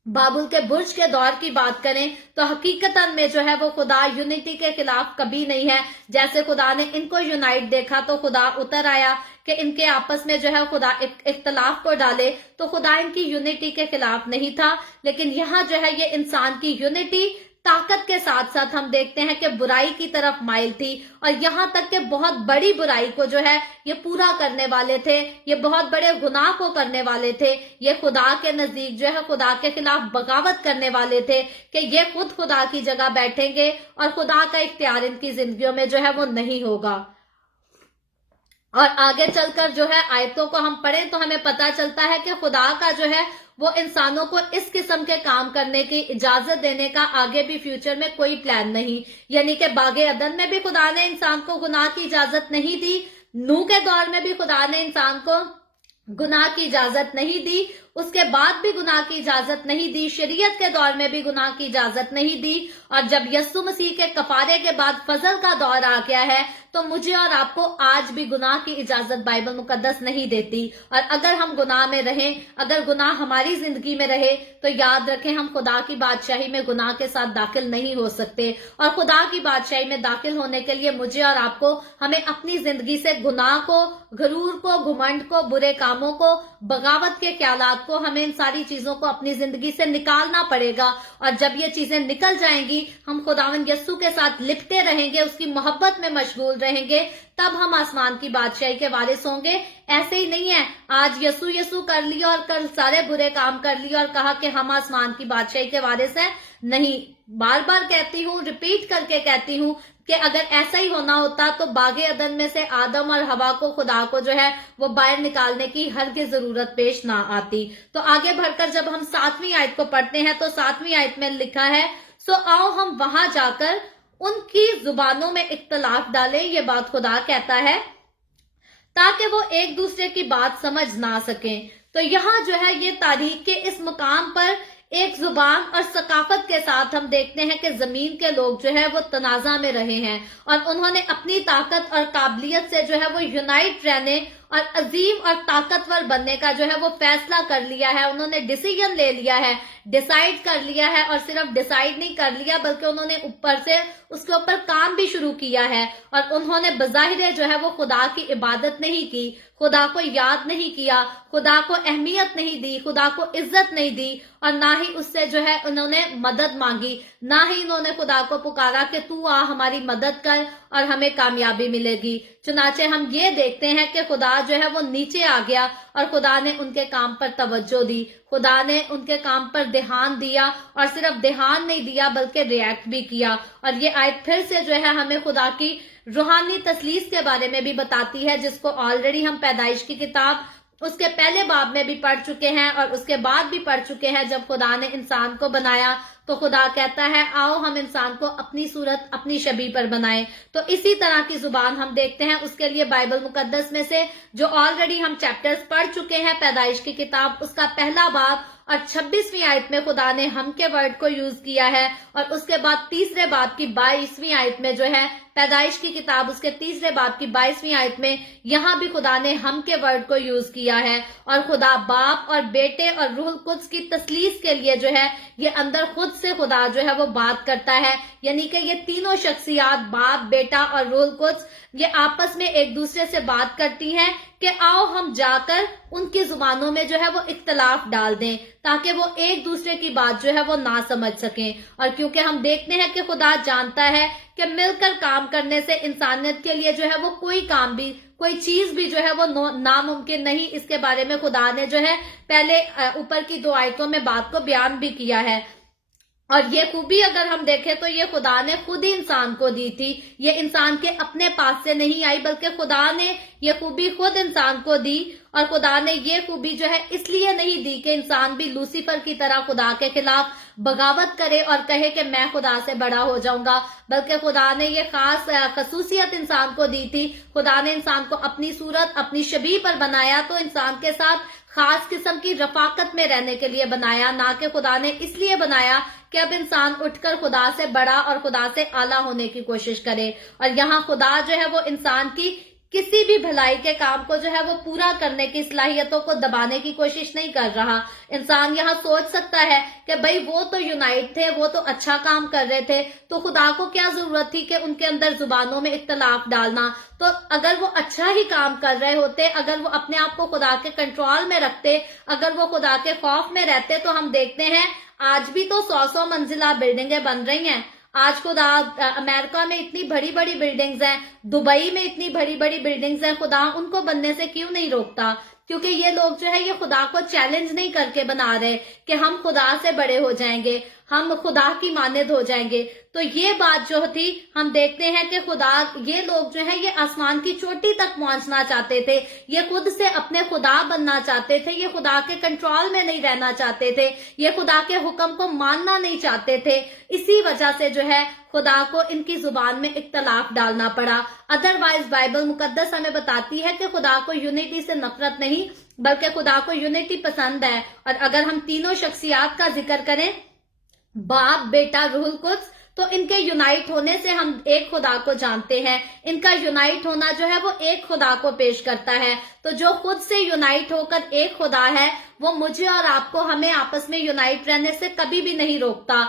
बाबुल के बुर्ज के दौर की बात करें तो हकीकतन में जो है वो खुदा यूनिटी के खिलाफ कभी नहीं है। जैसे खुदा ने इनको यूनाइट देखा तो खुदा उतर आया कि इनके आपस में जो है खुदा इख्तलाफ को डाले, तो खुदा इनकी यूनिटी के खिलाफ नहीं था। लेकिन यहाँ जो है ये इंसान की यूनिटी ताकत के साथ साथ हम देखते हैं कि बुराई की तरफ माइल थी, और यहाँ तक कि बहुत बड़ी बुराई को जो है ये पूरा करने वाले थे, ये बहुत बड़े गुनाह को करने वाले थे, ये खुदा के नजदीक जो है खुदा के खिलाफ बगावत करने वाले थे कि ये खुद खुदा की जगह बैठेंगे और खुदा का इख्तियार इनकी जिंदगियों में जो है वो नहीं होगा। और आगे चलकर जो है आयतों को हम पढ़ें तो हमें पता चलता है कि खुदा का जो है वो इंसानों को इस किस्म के काम करने की इजाजत देने का आगे भी फ्यूचर में कोई प्लान नहीं। यानी कि बागे अदन में भी खुदा ने इंसान को गुनाह की इजाजत नहीं दी, नूह के दौर में भी खुदा ने इंसान को गुनाह की इजाजत नहीं दी, उसके बाद भी गुनाह की इजाजत नहीं दी, शरीयत के दौर में भी गुनाह की इजाजत नहीं दी, और जब यीशु मसीह के कफारे के बाद फजल का दौर आ गया है तो मुझे और आपको आज भी गुनाह की इजाजत बाइबल मुकद्दस नहीं देती। और अगर हम गुनाह में रहें, अगर गुनाह हमारी जिंदगी में रहे, तो याद रखें हम खुदा की बादशाही में गुनाह के साथ दाखिल नहीं हो सकते। और खुदा की बादशाही में दाखिल होने के लिए मुझे और आपको, हमें अपनी जिंदगी से गुनाह को, गरूर को, घुमंड को, बुरे कामों को, बगावत के ख्यालात को, हमें इन सारी चीजों को अपनी जिंदगी से निकालना पड़ेगा। और जब ये चीजें निकल जाएंगी, हम खुदावंद यीशु के साथ लिपटे रहेंगे, उसकी मोहब्बत में मशगूल रहेंगे, तब हम आसमान की बादशाही के वारिस होंगे। ऐसे ही नहीं है आज यीशु यीशु कर लिया और कल सारे बुरे काम कर लिए और कहा कि हम आसमान की बादशाही के वारिस हैं। नहीं, बार बार कहती हूँ, रिपीट करके कहती हूँ कि अगर ऐसा ही होना होता तो बागे अदन में से आदम और हवा को, खुदा को जो है वो बाहर निकालने की हरगिज़ जरूरत पेश ना आती। तो आगे बढ़कर जब हम 7वीं आयत को पढ़ते हैं तो 7वीं आयत में लिखा है, सो आओ हम वहां जाकर उनकी जुबानों में इख्तलाफ डालें। ये बात खुदा कहता है ताकि वो एक दूसरे की बात समझ ना सकें। तो यहाँ जो है ये तारीख के इस मुकाम पर एक जुबान और सकाफत के साथ हम देखते हैं कि जमीन के लोग जो है वो तनाजा में रहे हैं और उन्होंने अपनी ताकत और काबिलियत से जो है वो यूनाइट रहने और अजीम और ताकतवर बनने का जो है वो फैसला कर लिया है। उन्होंने डिसीजन ले लिया है, डिसाइड कर लिया है, और सिर्फ डिसाइड नहीं कर लिया बल्कि उन्होंने ऊपर से उसके ऊपर काम भी शुरू किया है। और उन्होंने बज़ाहिर जो है वो खुदा की इबादत नहीं की, खुदा को याद नहीं किया, खुदा को अहमियत नहीं दी, खुदा को इज्जत नहीं दी, और ना ही उससे जो है उन्होंने मदद मांगी, ना ही उन्होंने खुदा को पुकारा कि तू आ हमारी मदद कर और हमें कामयाबी मिलेगी। चुनाचे हम ये देखते हैं कि खुदा जो है वो नीचे आ गया और खुदा ने उनके काम पर तवज्जो दी, खुदा ने उनके काम पर ध्यान दिया, और सिर्फ ध्यान नहीं दिया बल्कि रिएक्ट भी किया। और ये आयत फिर से जो है हमें खुदा की रूहानी तसलीस के बारे में भी बताती है, जिसको ऑलरेडी हम पैदाइश की किताब उसके पहले बाब में भी पढ़ चुके हैं और उसके बाद भी पढ़ चुके हैं। जब खुदा ने इंसान को बनाया तो खुदा कहता है आओ हम इंसान को अपनी सूरत अपनी शबीह पर बनाएं। तो इसी तरह की जुबान हम देखते हैं। उसके लिए बाइबल मुकद्दस में से जो ऑलरेडी हम चैप्टर्स पढ़ चुके हैं पैदाइश की किताब उसका पहला बाब और 26वीं आयत में खुदा ने हम के वर्ड को यूज किया है, और उसके बाद तीसरे बाब की 22वीं आयत में जो है पैदाइश की किताब उसके तीसरे बाब की 22वीं आयत में यहाँ भी खुदा ने हम के वर्ड को यूज किया है। और खुदा बाप और बेटे और रूहुल कुद्स की तसलीस के लिए जो है ये अंदर खुद से खुदा जो है वो बात करता है, यानी कि ये तीनों शख्सियात बाप बेटा और रूहुल कुद्स ये आपस में एक दूसरे से बात करती हैं कि आओ हम जाकर उनकी जुबानों में जो है वो इख्तलाफ डाल दें ताकि वो एक दूसरे की बात जो है वो ना समझ सकें। और क्योंकि हम देखते हैं कि खुदा जानता है कि मिलकर काम करने से इंसानियत के लिए जो है वो कोई काम भी कोई चीज भी जो है वो नामुमकिन नहीं, इसके बारे में खुदा ने जो है पहले ऊपर की 2 आयतों में बात को बयान भी किया है। और ये खूबी अगर हम देखें तो ये खुदा ने खुद ही इंसान को दी थी, ये इंसान के अपने पास से नहीं आई बल्कि खुदा ने ये खूबी खुद इंसान को दी। और खुदा ने ये खूबी जो है इसलिए नहीं दी कि इंसान भी लूसीफर की तरह खुदा के खिलाफ बगावत करे और कहे कि मैं खुदा से बड़ा हो जाऊंगा, बल्कि खुदा ने ये खास खसूसियत इंसान को दी थी। खुदा ने इंसान को अपनी सूरत अपनी शबीह पर बनाया तो इंसान के साथ खास किस्म की रफाकत में रहने के लिए बनाया, ना कि खुदा ने इसलिए बनाया कि अब इंसान उठकर खुदा से बड़ा और खुदा से आला होने की कोशिश करे। और यहाँ खुदा जो है वो इंसान की किसी भी भलाई के काम को जो है वो पूरा करने की सलाहियतों को दबाने की कोशिश नहीं कर रहा। इंसान यहाँ सोच सकता है कि भाई वो तो यूनाइट थे, वो तो अच्छा काम कर रहे थे, तो खुदा को क्या जरूरत थी कि उनके अंदर जुबानों में इख्तलाफ डालना। तो अगर वो अच्छा ही काम कर रहे होते, अगर वो अपने आप को खुदा के कंट्रोल में रखते, अगर वो खुदा के खौफ में रहते, तो हम देखते हैं आज भी तो 100-100 मंजिला बिल्डिंगें बन रही हैं। आज खुदा अमेरिका में इतनी बड़ी बड़ी बिल्डिंग्स हैं, दुबई में इतनी बड़ी बड़ी बिल्डिंग्स हैं, खुदा उनको बनने से क्यों नहीं रोकता? क्योंकि ये लोग जो है ये खुदा को चैलेंज नहीं करके बना रहे कि हम खुदा से बड़े हो जाएंगे, हम खुदा की मानद हो जाएंगे। तो ये बात जो थी हम देखते हैं कि खुदा ये लोग जो है ये आसमान की चोटी तक पहुंचना चाहते थे, ये खुद से अपने खुदा बनना चाहते थे, ये खुदा के कंट्रोल में नहीं रहना चाहते थे, ये खुदा के हुक्म को मानना नहीं चाहते थे। इसी वजह से जो है खुदा को इनकी जुबान में इख्तलाफ डालना पड़ा। अदरवाइज बाइबल मुकद्दस हमें बताती है कि खुदा को यूनिटी से नफरत नहीं बल्कि खुदा को यूनिटी पसंद है। और अगर हम तीनों शख्सियात का जिक्र करें बाप बेटा रूहुल कुद्स, तो इनके यूनाइट होने से हम एक खुदा को जानते हैं। इनका यूनाइट होना जो है वो एक खुदा को पेश करता है। तो जो खुद से यूनाइट होकर एक खुदा है वो मुझे और आपको हमें आपस में यूनाइट रहने से कभी भी नहीं रोकता।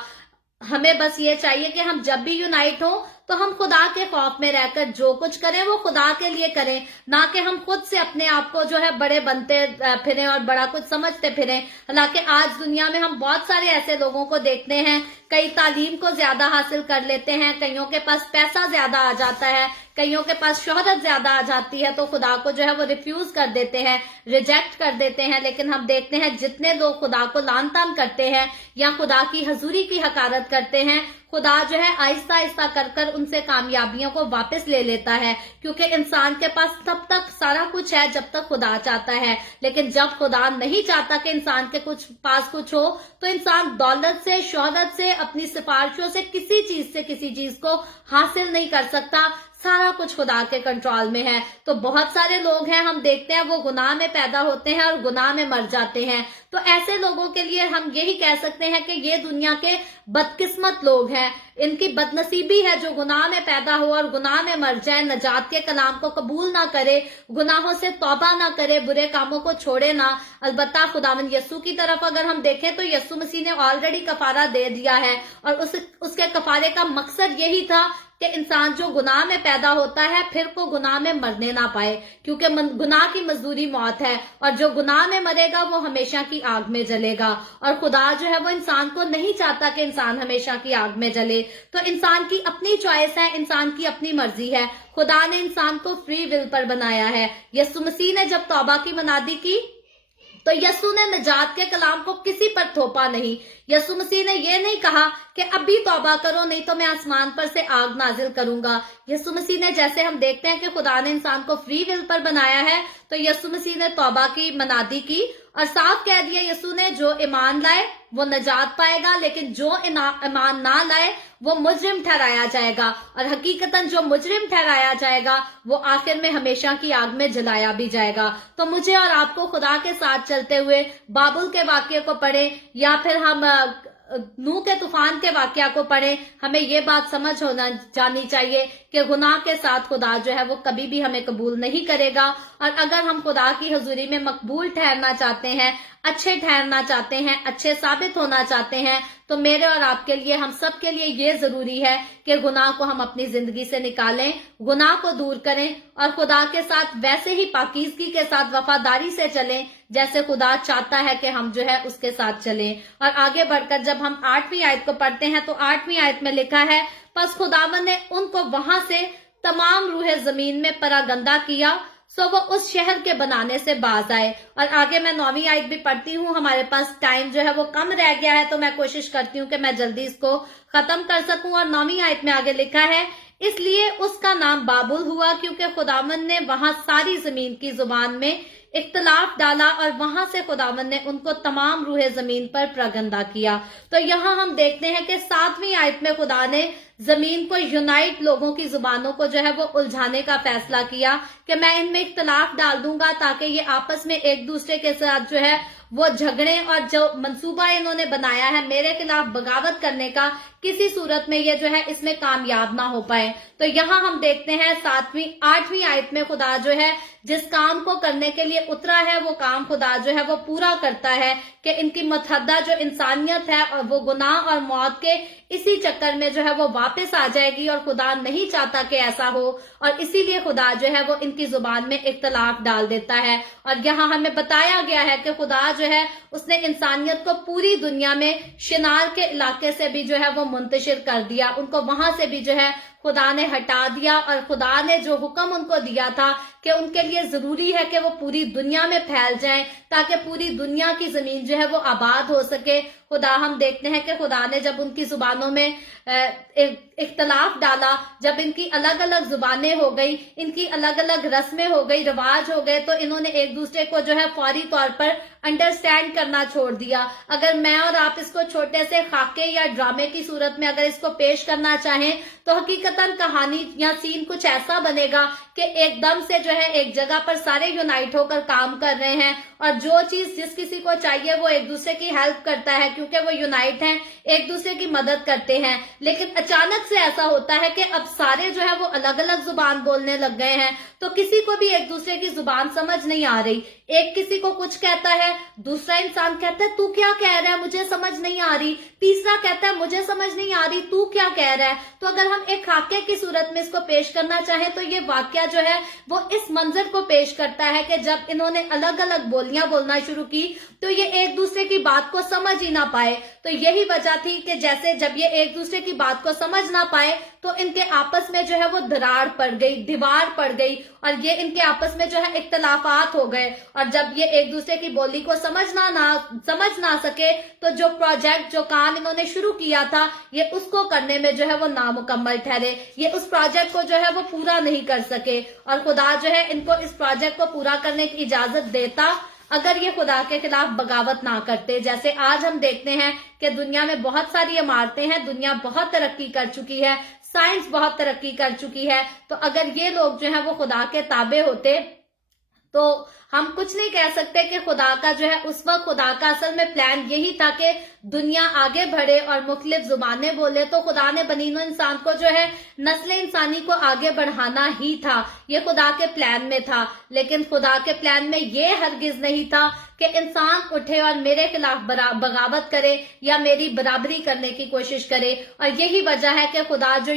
हमें बस ये चाहिए कि हम जब भी यूनाइट हो तो हम खुदा के खौफ में रहकर जो कुछ करें वो खुदा के लिए करें, ना कि हम खुद से अपने आप को जो है बड़े बनते फिरें और बड़ा कुछ समझते फिरें। हालांकि आज दुनिया में हम बहुत सारे ऐसे लोगों को देखते हैं, कई तालीम को ज्यादा हासिल कर लेते हैं, कईयों के पास पैसा ज्यादा आ जाता है, कईयों के पास शोहरत ज्यादा आ जाती है, तो खुदा को जो है वो रिफ्यूज कर देते हैं, रिजेक्ट कर देते हैं। लेकिन हम देखते हैं जितने लोग खुदा को लान तान करते हैं या खुदा की हजूरी की हकारत करते हैं, खुदा जो है आहिस्ता आहिस्ता कर कर उनसे कामयाबियों को वापस ले लेता है। क्योंकि इंसान के पास तब तक सारा कुछ है जब तक खुदा चाहता है, लेकिन जब खुदा नहीं चाहता कि इंसान के पास कुछ हो तो इंसान दौलत से, शोहरत से, अपनी सिफारिशों से किसी चीज को हासिल नहीं कर सकता। सारा कुछ खुदा के कंट्रोल में है। तो बहुत सारे लोग हैं, हम देखते हैं वो गुनाह में पैदा होते हैं और गुनाह में मर जाते हैं। तो ऐसे लोगों के लिए हम यही कह सकते हैं कि ये दुनिया के बदकिस्मत लोग हैं, इनकी बदनसीबी है जो गुनाह में पैदा हो और गुनाह में मर जाए, नजात के कलाम को कबूल ना करे, गुनाहों से तौबा ना करे, बुरे कामों को छोड़े ना। अलबत्ता खुदावंद यस्सु की तरफ अगर हम देखें तो यस्सु मसीह ने ऑलरेडी कफारा दे दिया है और उसके कफारे का मकसद यही था कि इंसान जो गुनाह में पैदा होता है फिर को गुनाह में मरने ना पाए, क्योंकि गुनाह की मजदूरी मौत है और जो गुनाह में मरेगा वो हमेशा की आग में जलेगा। और खुदा जो है वो इंसान को नहीं चाहता कि इंसान हमेशा की आग में जले। तो इंसान की अपनी चॉइस है, इंसान की अपनी मर्जी है। खुदा ने इंसान को फ्री विल पर बनाया है। यस्सु मसीह ने जब तौबा की मनादी की तो यस्सु ने नजात के कलाम को किसी पर थोपा नहीं। यस्सु मसीह ने यह नहीं कहा कि अभी तौबा करो नहीं तो मैं आसमान पर से आग नाजिल करूंगा। यस्सु मसीह ने, जैसे हम देखते हैं कि खुदा ने इंसान को फ्री विल पर बनाया है, तो यस्सु मसीह ने तौबा की मनादी की और साफ कह दिया यस्सु ने, जो ईमान लाए वो नजात पाएगा, लेकिन जो ईमान ना लाए वो मुजरिम ठहराया जाएगा। और हकीकतन जो मुजरिम ठहराया जाएगा वो आखिर में हमेशा की आग में जलाया भी जाएगा। तो मुझे और आपको खुदा के साथ चलते हुए बाबुल के वाक्य को पढ़े या फिर हम नूह के तूफान के वाकया को पढ़े, हमें ये बात समझ होना जानी चाहिए कि गुनाह के साथ खुदा जो है वो कभी भी हमें कबूल नहीं करेगा। और अगर हम खुदा की हजूरी में मकबूल ठहरना चाहते हैं, अच्छे ठहरना चाहते हैं, अच्छे साबित होना चाहते हैं, तो मेरे और आपके लिए, हम सब के लिए ये जरूरी है कि गुनाह को हम अपनी जिंदगी से निकालें, गुनाह को दूर करें और खुदा के साथ वैसे ही पाकीज़गी के साथ वफादारी से चलें जैसे खुदा चाहता है कि हम जो है उसके साथ चलें। और आगे बढ़कर जब हम 8वीं आयत को पढ़ते हैं तो 8वीं आयत में लिखा है, बस खुदावन ने उनको वहां से तमाम रूहे जमीन में परागंदा किया, सो वो उस शहर के बनाने से बाज आए। और आगे मैं 9वीं आयत भी पढ़ती हूँ, हमारे पास टाइम जो है वो कम रह गया है तो मैं कोशिश करती हूँ कि मैं जल्दी इसको खत्म कर सकूं। और 9वीं आयत में आगे लिखा है, इसलिए उसका नाम बाबुल हुआ क्योंकि खुदावन ने वहां सारी जमीन की जुबान में इख्तलाफ डाला और वहां से खुदावन ने उनको तमाम रूहे जमीन पर प्रगंदा किया। तो यहाँ हम देखते हैं कि 7वीं आयत में खुदा ने जमीन को यूनाइट, लोगों की जुबानों को जो है वो उलझाने का फैसला किया कि मैं इनमें इख्तलाफ डाल दूंगा ताकि ये आपस में एक दूसरे के साथ जो है वो झगड़े और जो मंसूबा इन्होंने बनाया है मेरे खिलाफ बगावत करने का, किसी सूरत में ये जो है इसमें कामयाब ना हो पाए। तो यहाँ हम देखते हैं 8वीं आयत में खुदा जो है जिस काम को करने के लिए उतरा है वो काम खुदा जो है वो पूरा करता है कि इनकी मतहदा जो इंसानियत है और वो गुनाह और मौत के इसी चक्कर में जो है वो वापस आ जाएगी और खुदा नहीं चाहता कि ऐसा हो और इसीलिए खुदा जो है वो इनकी जुबान में इख्तलाफ डाल देता है। और यहाँ हमें बताया गया है कि खुदा जो है उसने इंसानियत को पूरी दुनिया में शिनार के इलाके से भी जो है वो मुंतशिर कर दिया, उनको वहां से भी जो है खुदा ने हटा दिया। और खुदा ने जो हुक्म उनको दिया था कि उनके लिए जरूरी है कि वो पूरी दुनिया में फैल जाएं ताकि पूरी दुनिया की जमीन जो है वो आबाद हो सके। खुदा, हम देखते हैं कि खुदा ने जब उनकी जुबानों में इख्तलाफ डाला, जब इनकी अलग अलग जुबानें हो गई, इनकी अलग अलग रस्में हो गई, रिवाज हो गए, तो इन्होंने एक दूसरे को जो है फौरी तौर पर अंडरस्टैंड करना छोड़ दिया। अगर मैं और आप इसको छोटे से खाके या ड्रामे की सूरत में अगर इसको पेश करना चाहें तो हकीकतन कहानी या सीन कुछ ऐसा बनेगा कि एकदम से जो है एक जगह पर सारे यूनाइट होकर काम कर रहे हैं और जो चीज जिस किसी को चाहिए वो एक दूसरे की हेल्प करता है क्योंकि वो यूनाइट हैं, एक दूसरे की मदद करते हैं। लेकिन अचानक से ऐसा होता है कि अब सारे जो है वो अलग अलग जुबान बोलने लग गए हैं, तो किसी को भी एक दूसरे की जुबान समझ नहीं आ रही। एक किसी को कुछ कहता है, दूसरा इंसान कहता है तू क्या कह रहा है, मुझे समझ नहीं आ रही, तीसरा कहता है मुझे समझ नहीं आ रही, तू क्या कह रहा है। तो अगर हम एक खाके की सूरत में इसको पेश करना चाहें तो ये वाकया जो है वो इस मंजर को पेश करता है कि जब इन्होंने अलग अलग बोलियां बोलना शुरू की तो ये एक दूसरे की बात को समझ ही ना पाए। तो यही वजह थी कि जैसे जब ये एक दूसरे की बात को समझ ना पाए तो इनके आपस में जो है वो दरार पड़ गई, दीवार पड़ गई और ये इनके आपस में जो है इख्तलाफात हो गए। और जब ये एक दूसरे की बोली को समझ ना सके तो जो प्रोजेक्ट, जो काम इन्होंने शुरू किया था, ये उसको करने में जो है वो नामुकम्मल ठहरे, ये उस प्रोजेक्ट को जो है वो पूरा नहीं कर सके। और खुदा जो है इनको इस प्रोजेक्ट को पूरा करने की इजाजत देता अगर ये खुदा के खिलाफ बगावत ना करते। जैसे आज हम देखते हैं कि दुनिया में बहुत सारी इमारतें हैं, दुनिया बहुत तरक्की कर चुकी है, साइंस बहुत तरक्की कर चुकी है, तो अगर ये लोग जो है वो खुदा के ताबे होते तो हम कुछ नहीं कह सकते कि खुदा का जो है उस वक्त खुदा का असल में प्लान यही था कि दुनिया आगे बढ़े और मुख्तलिफ जुबानें बोले। तो खुदा ने बनीनो इंसान को जो है नस्ल इंसानी को आगे बढ़ाना ही था, ये खुदा के प्लान में था। लेकिन खुदा के प्लान में ये हरगिज नहीं था कि इंसान उठे और मेरे खिलाफ बगावत करे या मेरी बराबरी करने की कोशिश करे। और यही वजह है कि खुदा जो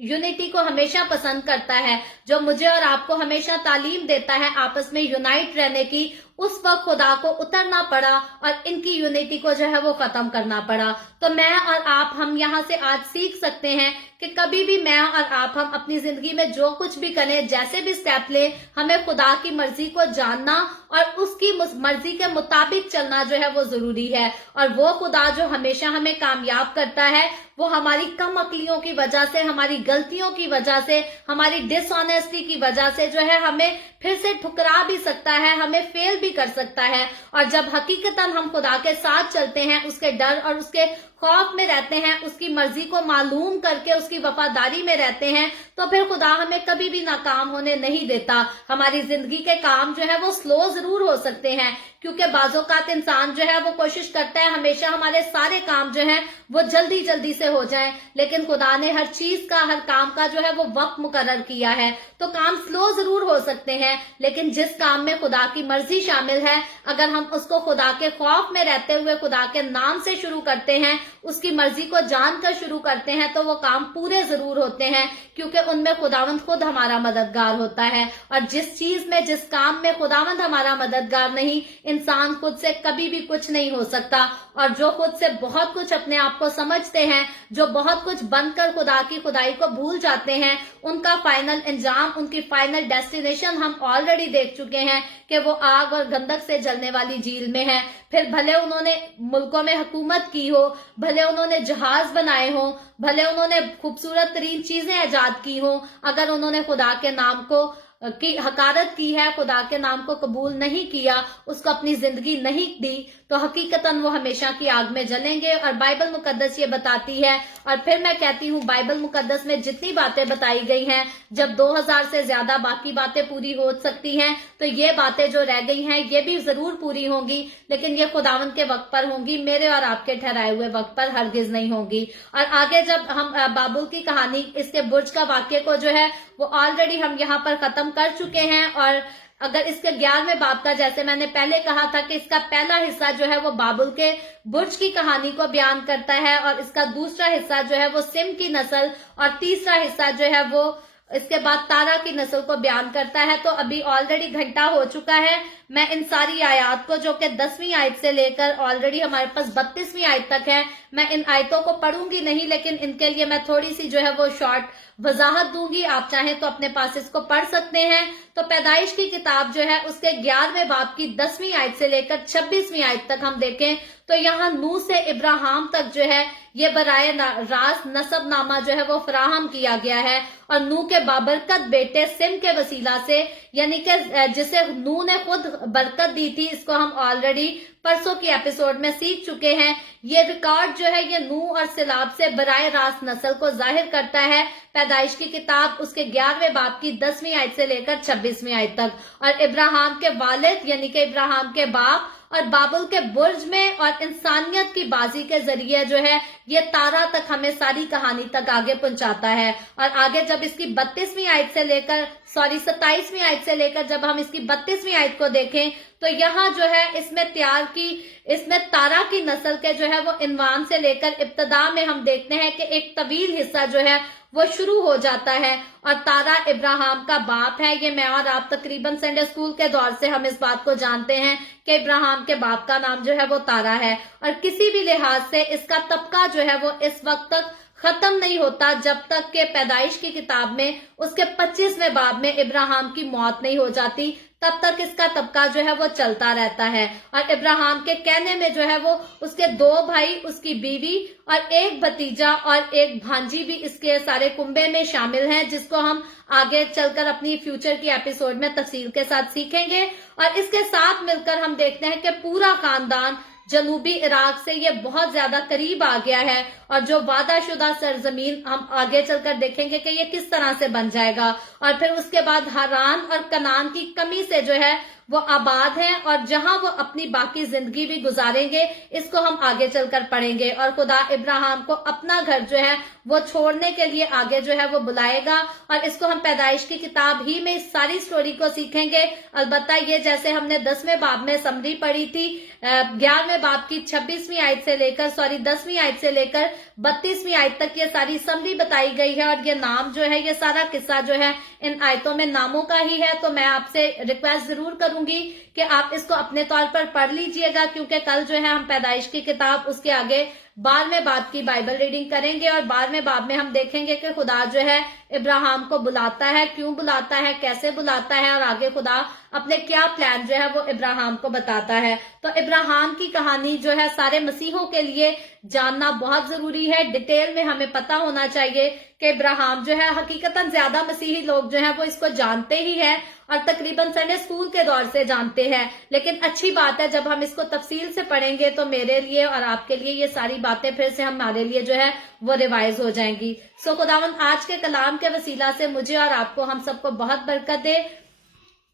यूनिटी को हमेशा पसंद करता है, जो मुझे और आपको हमेशा तालीम देता है आपस में यूनाइट रहने की, उस वक्त खुदा को उतरना पड़ा और इनकी यूनिटी को जो है वो खत्म करना पड़ा। तो मैं और आप हम यहाँ से आज सीख सकते हैं कि कभी भी मैं और आप हम अपनी जिंदगी में जो कुछ भी करें, जैसे भी स्टेप लें, हमें खुदा की मर्जी को जानना और उसकी मर्जी के मुताबिक चलना जो है वो जरूरी है। और वो खुदा जो हमेशा हमें कामयाब करता है, वो हमारी कम अकलियों की वजह से, हमारी गलतियों की वजह से, हमारी डिसऑनेस्टी की वजह से जो है हमें फिर से ठुकरा भी सकता है, हमें फेल भी कर सकता है। और जब हकीकतन हम खुदा के साथ चलते हैं, उसके डर और उसके खौफ में रहते हैं, उसकी मर्जी को मालूम करके उसकी वफादारी में रहते हैं, तो फिर खुदा हमें कभी भी नाकाम होने नहीं देता। हमारी जिंदगी के काम जो है वो स्लो जरूर हो सकते हैं, क्योंकि बाज़ोकात इंसान जो है वो कोशिश करता है हमेशा हमारे सारे काम जो हैं वो जल्दी जल्दी से हो जाएं, लेकिन खुदा ने हर चीज का, हर काम का जो है वो वक्त मुकर्रर किया है। तो काम स्लो जरूर हो सकते हैं, लेकिन जिस काम में खुदा की मर्जी शामिल है, अगर हम उसको खुदा के खौफ में रहते हुए खुदा के नाम से शुरू करते हैं, उसकी मर्जी को जानकर शुरू करते हैं, तो वो काम पूरे जरूर होते हैं, क्योंकि उनमें खुदावंद खुद हमारा मददगार होता है। और जिस चीज में, जिस काम में खुदावंद हमारा मददगार नहीं, इंसान खुद से कभी भी कुछ नहीं हो सकता। और जो खुद से बहुत कुछ अपने आप को समझते हैं, जो बहुत कुछ बनकर खुदा की खुदाई को भूल जाते हैं, उनका फाइनल अंजाम, उनकी फाइनल डेस्टिनेशन हम ऑलरेडी देख चुके हैं कि वो आग और गंधक से जलने वाली झील में है। फिर भले उन्होंने मुल्कों में हुकूमत की हो, भले उन्होंने जहाज बनाए हो, भले उन्होंने खूबसूरत तरीन चीजें ईजाद की हो, अगर उन्होंने खुदा के नाम को की हकारत की है, खुदा के नाम को कबूल नहीं किया, उसको अपनी जिंदगी नहीं दी, तो हकीकतन वो हमेशा की आग में जलेंगे। और बाइबल मुकद्दस ये बताती है। और फिर मैं कहती हूँ, बाइबल मुकद्दस में जितनी बातें बताई गई हैं, जब 2000 से ज्यादा बाकी बातें पूरी हो सकती हैं, तो ये बातें जो रह गई हैं ये भी जरूर पूरी होंगी, लेकिन ये खुदावंद के वक्त पर होंगी, मेरे और आपके ठहराए हुए वक्त पर हरगिज नहीं होंगी। और आगे जब हम बाबुल की कहानी, इसके बुर्ज का वाक्य को जो है वो ऑलरेडी हम यहाँ पर खत्म कर चुके हैं। और अगर इसके 11वें बाब का, जैसे मैंने पहले कहा था कि इसका पहला हिस्सा जो है वो बाबुल के बुर्ज की कहानी को बयान करता है, और इसका दूसरा हिस्सा जो है वो सिम की नस्ल, और तीसरा हिस्सा जो है वो इसके बाद तारा की नस्ल को बयान करता है। तो अभी ऑलरेडी घंटा हो चुका है। मैं इन सारी आयत को, जो कि 10वीं आयत से लेकर ऑलरेडी हमारे पास 32वीं आयत तक है, मैं इन आयतों को पढ़ूंगी नहीं, लेकिन इनके लिए मैं थोड़ी सी जो है वो शॉर्ट वजाहत दूंगी। आप चाहें तो अपने पास इसको पढ़ सकते हैं। तो पैदाइश की किताब जो है उसके 11वें बाब की 10वीं आयत से लेकर 26वीं आयत तक हम देखें, तो यहाँ नूह से इब्राहिम तक जो है ये बराए रास्त नसब नामा जो है वो फराहम किया गया है। और नूह के बाबरकत बेटे सिम के वसीला से, यानी कि जिसे नूह ने खुद बरकत दी थी, इसको हम ऑलरेडी परसों की एपिसोड में सीख चुके हैं। ये रिकॉर्ड जो है ये नूह और सिलाब से बराए रास्त नस्ल को जाहिर करता है। पैदाइश की किताब उसके 11वें बाब की 10वीं आयत से लेकर 26वीं आयत तक। और इब्राहिम के वालिद यानी कि इब्राहिम के बाप और बाबुल के बुर्ज में और इंसानियत की बाजी के जरिए जो है ये तारा तक हमें सारी कहानी तक आगे पहुंचाता है। और आगे जब इसकी 32वीं आयत से लेकर 27वीं आयत से लेकर जब हम इसकी 32वीं आयत को देखें, तो यहाँ जो है इसमें तारा की नस्ल के जो है वो इनवान से लेकर इब्तदा में हम देखते हैं कि एक तवील हिस्सा जो है वो शुरू हो जाता है। और तारा इब्राहिम का बाप है। ये मैं और आप तकरीबन संडे स्कूल के दौर से हम इस बात को जानते हैं कि इब्राहिम के बाप का नाम जो है वो तारा है। और किसी भी लिहाज से इसका तबका जो है वो इस वक्त तक खत्म नहीं होता, जब तक के पैदाइश की किताब में उसके 25वें बाब में इब्राहिम की मौत नहीं हो जाती। तब तक इसका तबका जो है वो चलता रहता है। और इब्राहिम के कहने में जो है वो उसके 2 भाई, उसकी बीवी और एक भतीजा और एक भांजी भी इसके सारे कुंबे में शामिल हैं, जिसको हम आगे चलकर अपनी फ्यूचर की एपिसोड में तफसील के साथ सीखेंगे। और इसके साथ मिलकर हम देखते हैं कि पूरा खानदान जनूबी इराक से ये बहुत ज्यादा करीब आ गया है, और जो वादाशुदा सरजमीन हम आगे चलकर देखेंगे कि ये किस तरह से बन जाएगा। और फिर उसके बाद हारान और कनान की कमी से जो है वो आबाद हैं, और जहां वो अपनी बाकी जिंदगी भी गुजारेंगे, इसको हम आगे चलकर पढ़ेंगे। और खुदा इब्राहिम को अपना घर जो है वो छोड़ने के लिए आगे जो है वो बुलाएगा, और इसको हम पैदाइश की किताब ही में इस सारी स्टोरी को सीखेंगे। अलबत्ता ये जैसे हमने 10वें बाब में समरी पढ़ी थी, 11वें बाब की 26वीं आयत से लेकर 10वीं आयत से लेकर 32वीं आयत तक ये सारी समरी बताई गई है। और ये नाम जो है, ये सारा किस्सा जो है इन आयतों में नामों का ही है। तो मैं आपसे रिक्वेस्ट जरूर करूंगी कि आप इसको अपने तौर पर पढ़ लीजिएगा, क्योंकि कल जो है हम पैदाइश की किताब उसके आगे 12वें बाब की बाइबल रीडिंग करेंगे। और 12वें बाब में हम देखेंगे कि खुदा जो है इब्राहिम को बुलाता है, क्यों बुलाता है, कैसे बुलाता है, और आगे खुदा अपने क्या प्लान जो है वो इब्राहिम को बताता है। तो इब्राहिम की कहानी जो है सारे मसीहों के लिए जानना बहुत जरूरी है। डिटेल में हमें पता होना चाहिए कि इब्राहिम जो है, हकीकतन ज्यादा मसीही लोग जो है वो इसको जानते ही है, और तकरीबन संडे स्कूल के दौर से जानते हैं। लेकिन अच्छी बात है, जब हम इसको तफसील से पढ़ेंगे तो मेरे लिए और आपके लिए ये सारी बातें फिर से हमारे लिए जो है वो रिवाइज हो जाएंगी। सो खुदावन आज के कलाम के वसीला से मुझे और आपको, हम सबको बहुत बरकत दे।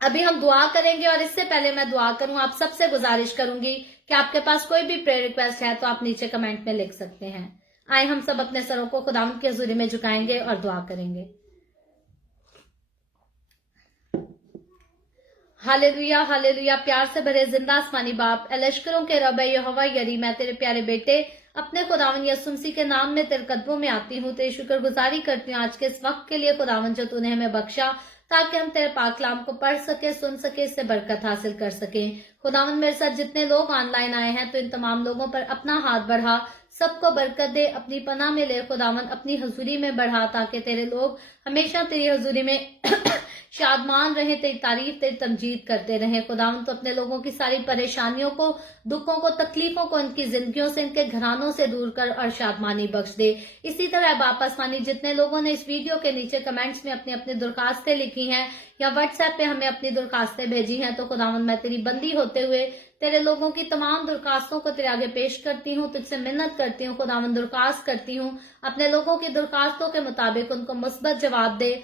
अभी हम दुआ करेंगे, और इससे पहले मैं दुआ करूं, आप सबसे गुजारिश करूंगी कि आपके पास कोई भी प्रेयर रिक्वेस्ट है तो आप नीचे कमेंट में लिख सकते हैं। आए हम सब अपने सरों को खुदावंद की हुजूरी में झुकाएंगे और दुआ करेंगे। Hallelujah, hallelujah. प्यार से भरे जिंदा आसमानी बाप, लश्करों के रब यहोवा यरी, मैं तेरे प्यारे बेटे अपने खुदावन यीशु मसीह के नाम में तेरे कदमों में आती हूँ। तेरी शुक्रगुजारी करती हूँ आज के इस वक्त के लिए खुदावन, जो तूने हमें बख्शा, ताकि हम तेरे पाक कलाम को पढ़ सके, सुन सके, इससे बरकत हासिल कर सके। खुदावन मेरे साथ जितने लोग ऑनलाइन आए हैं, तो इन तमाम लोगों पर अपना हाथ बढ़ा, सबको बरकत दे, अपनी पनाह में ले खुदावन, अपनी हजूरी में बढ़ा, ताकि तेरे लोग हमेशा तेरी हजूरी में शादमान रहे, तेरी तारीफ, तेरी तमजीद करते रहे। खुदावन तो अपने लोगों की सारी परेशानियों को, दुखों को, तकलीफों को इनकी जिंदगियों से, इनके घरानों से दूर कर और शादमानी बख्श दे। इसी तरह बाप आसमानी, जितने लोगों ने इस वीडियो के नीचे कमेंट्स में अपनी अपनी दरखास्तें लिखी हैं या व्हाट्सएप पे हमें अपनी दरखास्तें भेजी हैं, तो खुदावन मैं तेरी बंदी होते हुए तेरे लोगों की तमाम दरखास्तों को तेरे आगे पेश करती हूँ, तुझसे मिन्नत करती हूँ खुदावन, दरखास्त करती हूँ अपने लोगों की दरखास्तों के मुताबिक उनको मुस्बत जवाब दे।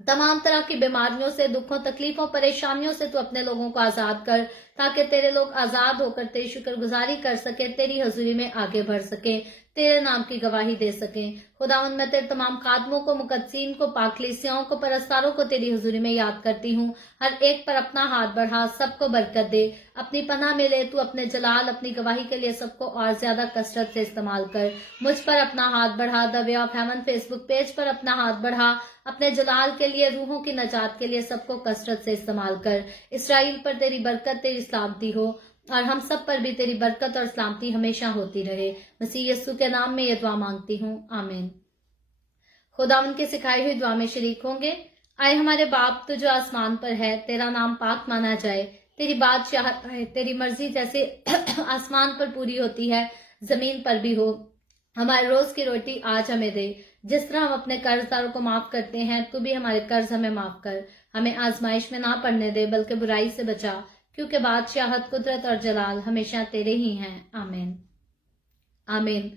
तमाम तरह की बीमारियों से, दुखों, तकलीफों, परेशानियों से तू अपने लोगों को आजाद कर, ताकि तेरे लोग आजाद होकर तेरी शुक्रगुजारी कर सके, तेरी हजूरी में आगे बढ़ सके, तेरे नाम की गवाही दे सके। खुदावन मैं तेरे तमाम खादमों को, मुकद्दसीन को, पाकलीसियाओं को, परस्तारों को तेरी हजूरी में याद करती हूँ। हर एक पर अपना हाथ बढ़ा, सबको बरकत दे, अपनी पनाह में ले, तू अपने जलाल, अपनी गवाही के लिए सबको और ज्यादा कसरत से इस्तेमाल कर। मुझ पर अपना हाथ बढ़ा, the way of haven Facebook page पर अपना हाथ बढ़ा, अपने जलाल के लिए, रूहों की नजात के लिए सबको कसरत से इस्तेमाल कर। इसराइल पर तेरी बरकत, तेरी सलामती हो, और हम सब पर भी तेरी बरकत और सलामती हमेशा होती रहे। मसीह यीशु के नाम में ये दुआ मांगती हूँ, आमीन। खुदावन के सिखाई हुई दुआ में शरीक होंगे। आए हमारे बाप, तू जो आसमान पर है, तेरा नाम पाक माना जाए, तेरी बादशाहत आए, तेरी मर्जी जैसे आसमान पर पूरी होती है जमीन पर भी हो। हमारे रोज की रोटी आज हमें दे, जिस तरह हम अपने कर्जदारों को माफ करते हैं, तू भी हमारे कर्ज हमें माफ कर। हमें आजमाइश में ना पड़ने दे, बल्कि बुराई से बचा, क्योंकि बादशाहत, कुदरत और जलाल हमेशा तेरे ही हैं, आमीन, आमीन।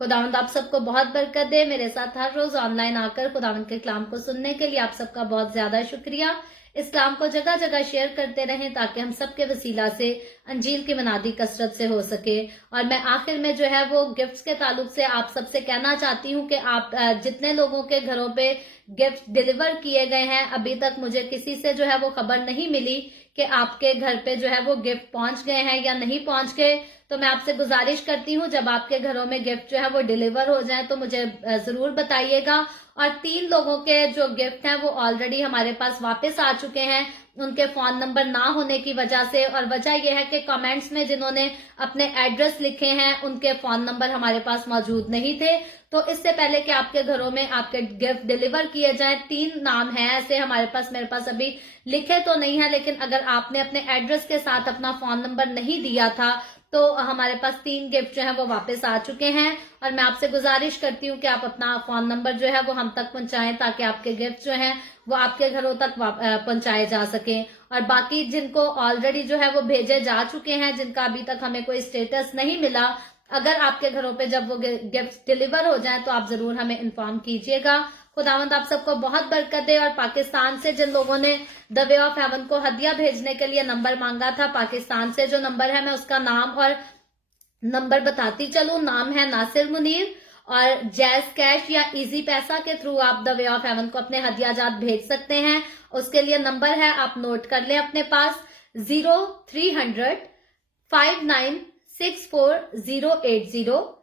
खुदावंद आप सबको बहुत बरकत दे। मेरे साथ हर रोज ऑनलाइन आकर खुदावंद के कलाम को सुनने के लिए आप सबका बहुत ज्यादा शुक्रिया। इस कलाम को जगह जगह शेयर करते रहें, ताकि हम सबके वसीला से अंजील की मनादी कसरत से हो सके। और मैं आखिर में जो है वो गिफ्ट्स के ताल्लुक से आप सबसे कहना चाहती हूँ कि आप जितने लोगों के घरों पे गिफ्ट डिलीवर किए गए हैं, अभी तक मुझे किसी से जो है वो खबर नहीं मिली कि आपके घर पे जो है वो गिफ्ट पहुंच गए हैं या नहीं पहुंच गए। तो मैं आपसे गुजारिश करती हूँ, जब आपके घरों में गिफ्ट जो है वो डिलीवर हो जाए तो मुझे जरूर बताइएगा। और 3 लोगों के जो गिफ्ट हैं वो ऑलरेडी हमारे पास वापस आ चुके हैं, उनके फोन नंबर ना होने की वजह से, और वजह यह है कि कमेंट्स में जिन्होंने अपने एड्रेस लिखे हैं उनके फोन नंबर हमारे पास मौजूद नहीं थे। तो इससे पहले कि आपके घरों में आपके गिफ्ट डिलीवर किए जाएं, 3 नाम हैं ऐसे हमारे पास, मेरे पास अभी लिखे तो नहीं है, लेकिन अगर आपने अपने एड्रेस के साथ अपना फोन नंबर नहीं दिया था तो हमारे पास 3 गिफ्ट जो है वो वापस आ चुके हैं। और मैं आपसे गुजारिश करती हूँ कि आप अपना फोन नंबर जो है वो हम तक पहुंचाएं ताकि आपके गिफ्ट जो हैं वो आपके घरों तक पहुंचाए जा सकें। और बाकी जिनको ऑलरेडी जो है वो भेजे जा चुके हैं, जिनका अभी तक हमें कोई स्टेटस नहीं मिला, अगर आपके घरों पे जब वो गिफ्ट डिलीवर हो जाएं तो आप जरूर हमें इन्फॉर्म कीजिएगा। खुदावंद आप सबको बहुत बरकत दे। और पाकिस्तान से जिन लोगों ने द वे ऑफ हेवन को हदिया भेजने के लिए नंबर मांगा था, पाकिस्तान से जो नंबर है मैं उसका नाम और नंबर बताती चलूं। नाम है नासिर मुनीर, और जैज कैश या इजी पैसा के थ्रू आप द वे ऑफ हेवन को अपने हदियाजात भेज सकते हैं। उसके लिए नंबर है, आप नोट कर लें अपने पास, 0300 5964 080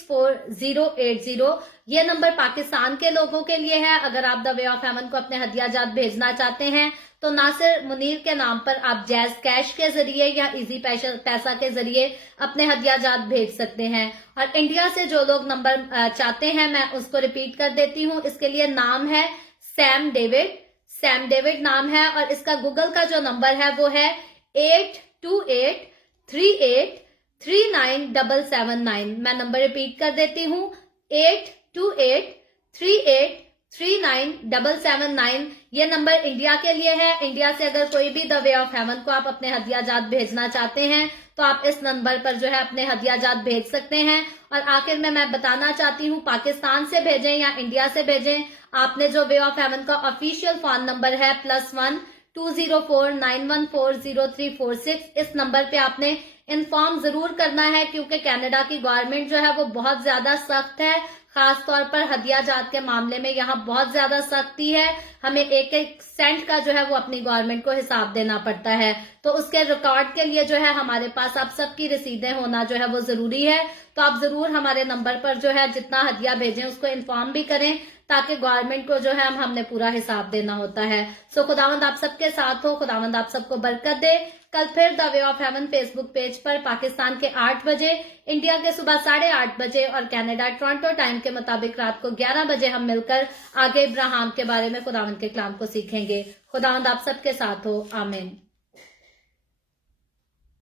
5964 ये नंबर पाकिस्तान के लोगों के लिए है। अगर आप द वे ऑफ हेवन को अपने हदियाजात भेजना चाहते हैं तो नासिर मुनीर के नाम पर आप जैज कैश के जरिए या इजी पैसा के जरिए अपने हदियाजात भेज सकते हैं। और इंडिया से जो लोग नंबर चाहते हैं मैं उसको रिपीट कर देती हूँ। इसके लिए नाम है सैम डेविड नाम है, और इसका गूगल का जो नंबर है वो है 8283839779। मैं नंबर रिपीट कर देती हूँ, 8283839779। ये नंबर इंडिया के लिए है। इंडिया से अगर कोई भी द वे ऑफ हेवन को आप अपने हदियाजात भेजना चाहते हैं तो आप इस नंबर पर जो है अपने हदियाजात भेज सकते हैं। और आखिर में मैं बताना चाहती हूँ, पाकिस्तान से भेजें या इंडिया से भेजें, आपने जो वे ऑफ हेवन का ऑफिशियल फोन नंबर है +1 204 914 0346, इस नंबर पे आपने इन्फॉर्म जरूर करना है, क्योंकि कनाडा की गवर्नमेंट जो है वो बहुत ज्यादा सख्त है। खास तौर पर हदियाजात के मामले में यहाँ बहुत ज्यादा सख्ती है। हमें एक एक सेंट का जो है वो अपनी गवर्नमेंट को हिसाब देना पड़ता है। तो उसके रिकॉर्ड के लिए जो है हमारे पास आप सबकी रसीदें होना जो है वो जरूरी है। तो आप जरूर हमारे नंबर पर जो है जितना हदिया भेजें उसको इन्फॉर्म भी करें, ताकि गवर्नमेंट को जो है हमने पूरा हिसाब देना होता है। सो खुदावंद आप सबके साथ हो, खुदावंद आप सबको बरकत दे। कल फिर the way of haven Facebook page पर पाकिस्तान के 8 बजे, इंडिया के सुबह 8:30 बजे और कनाडा टोरंटो टाइम के मुताबिक रात को 11 बजे हम मिलकर आगे इब्राहिम के बारे में खुदावंद के कलाम को सीखेंगे। खुदावंद आप सबके साथ हो। आमीन।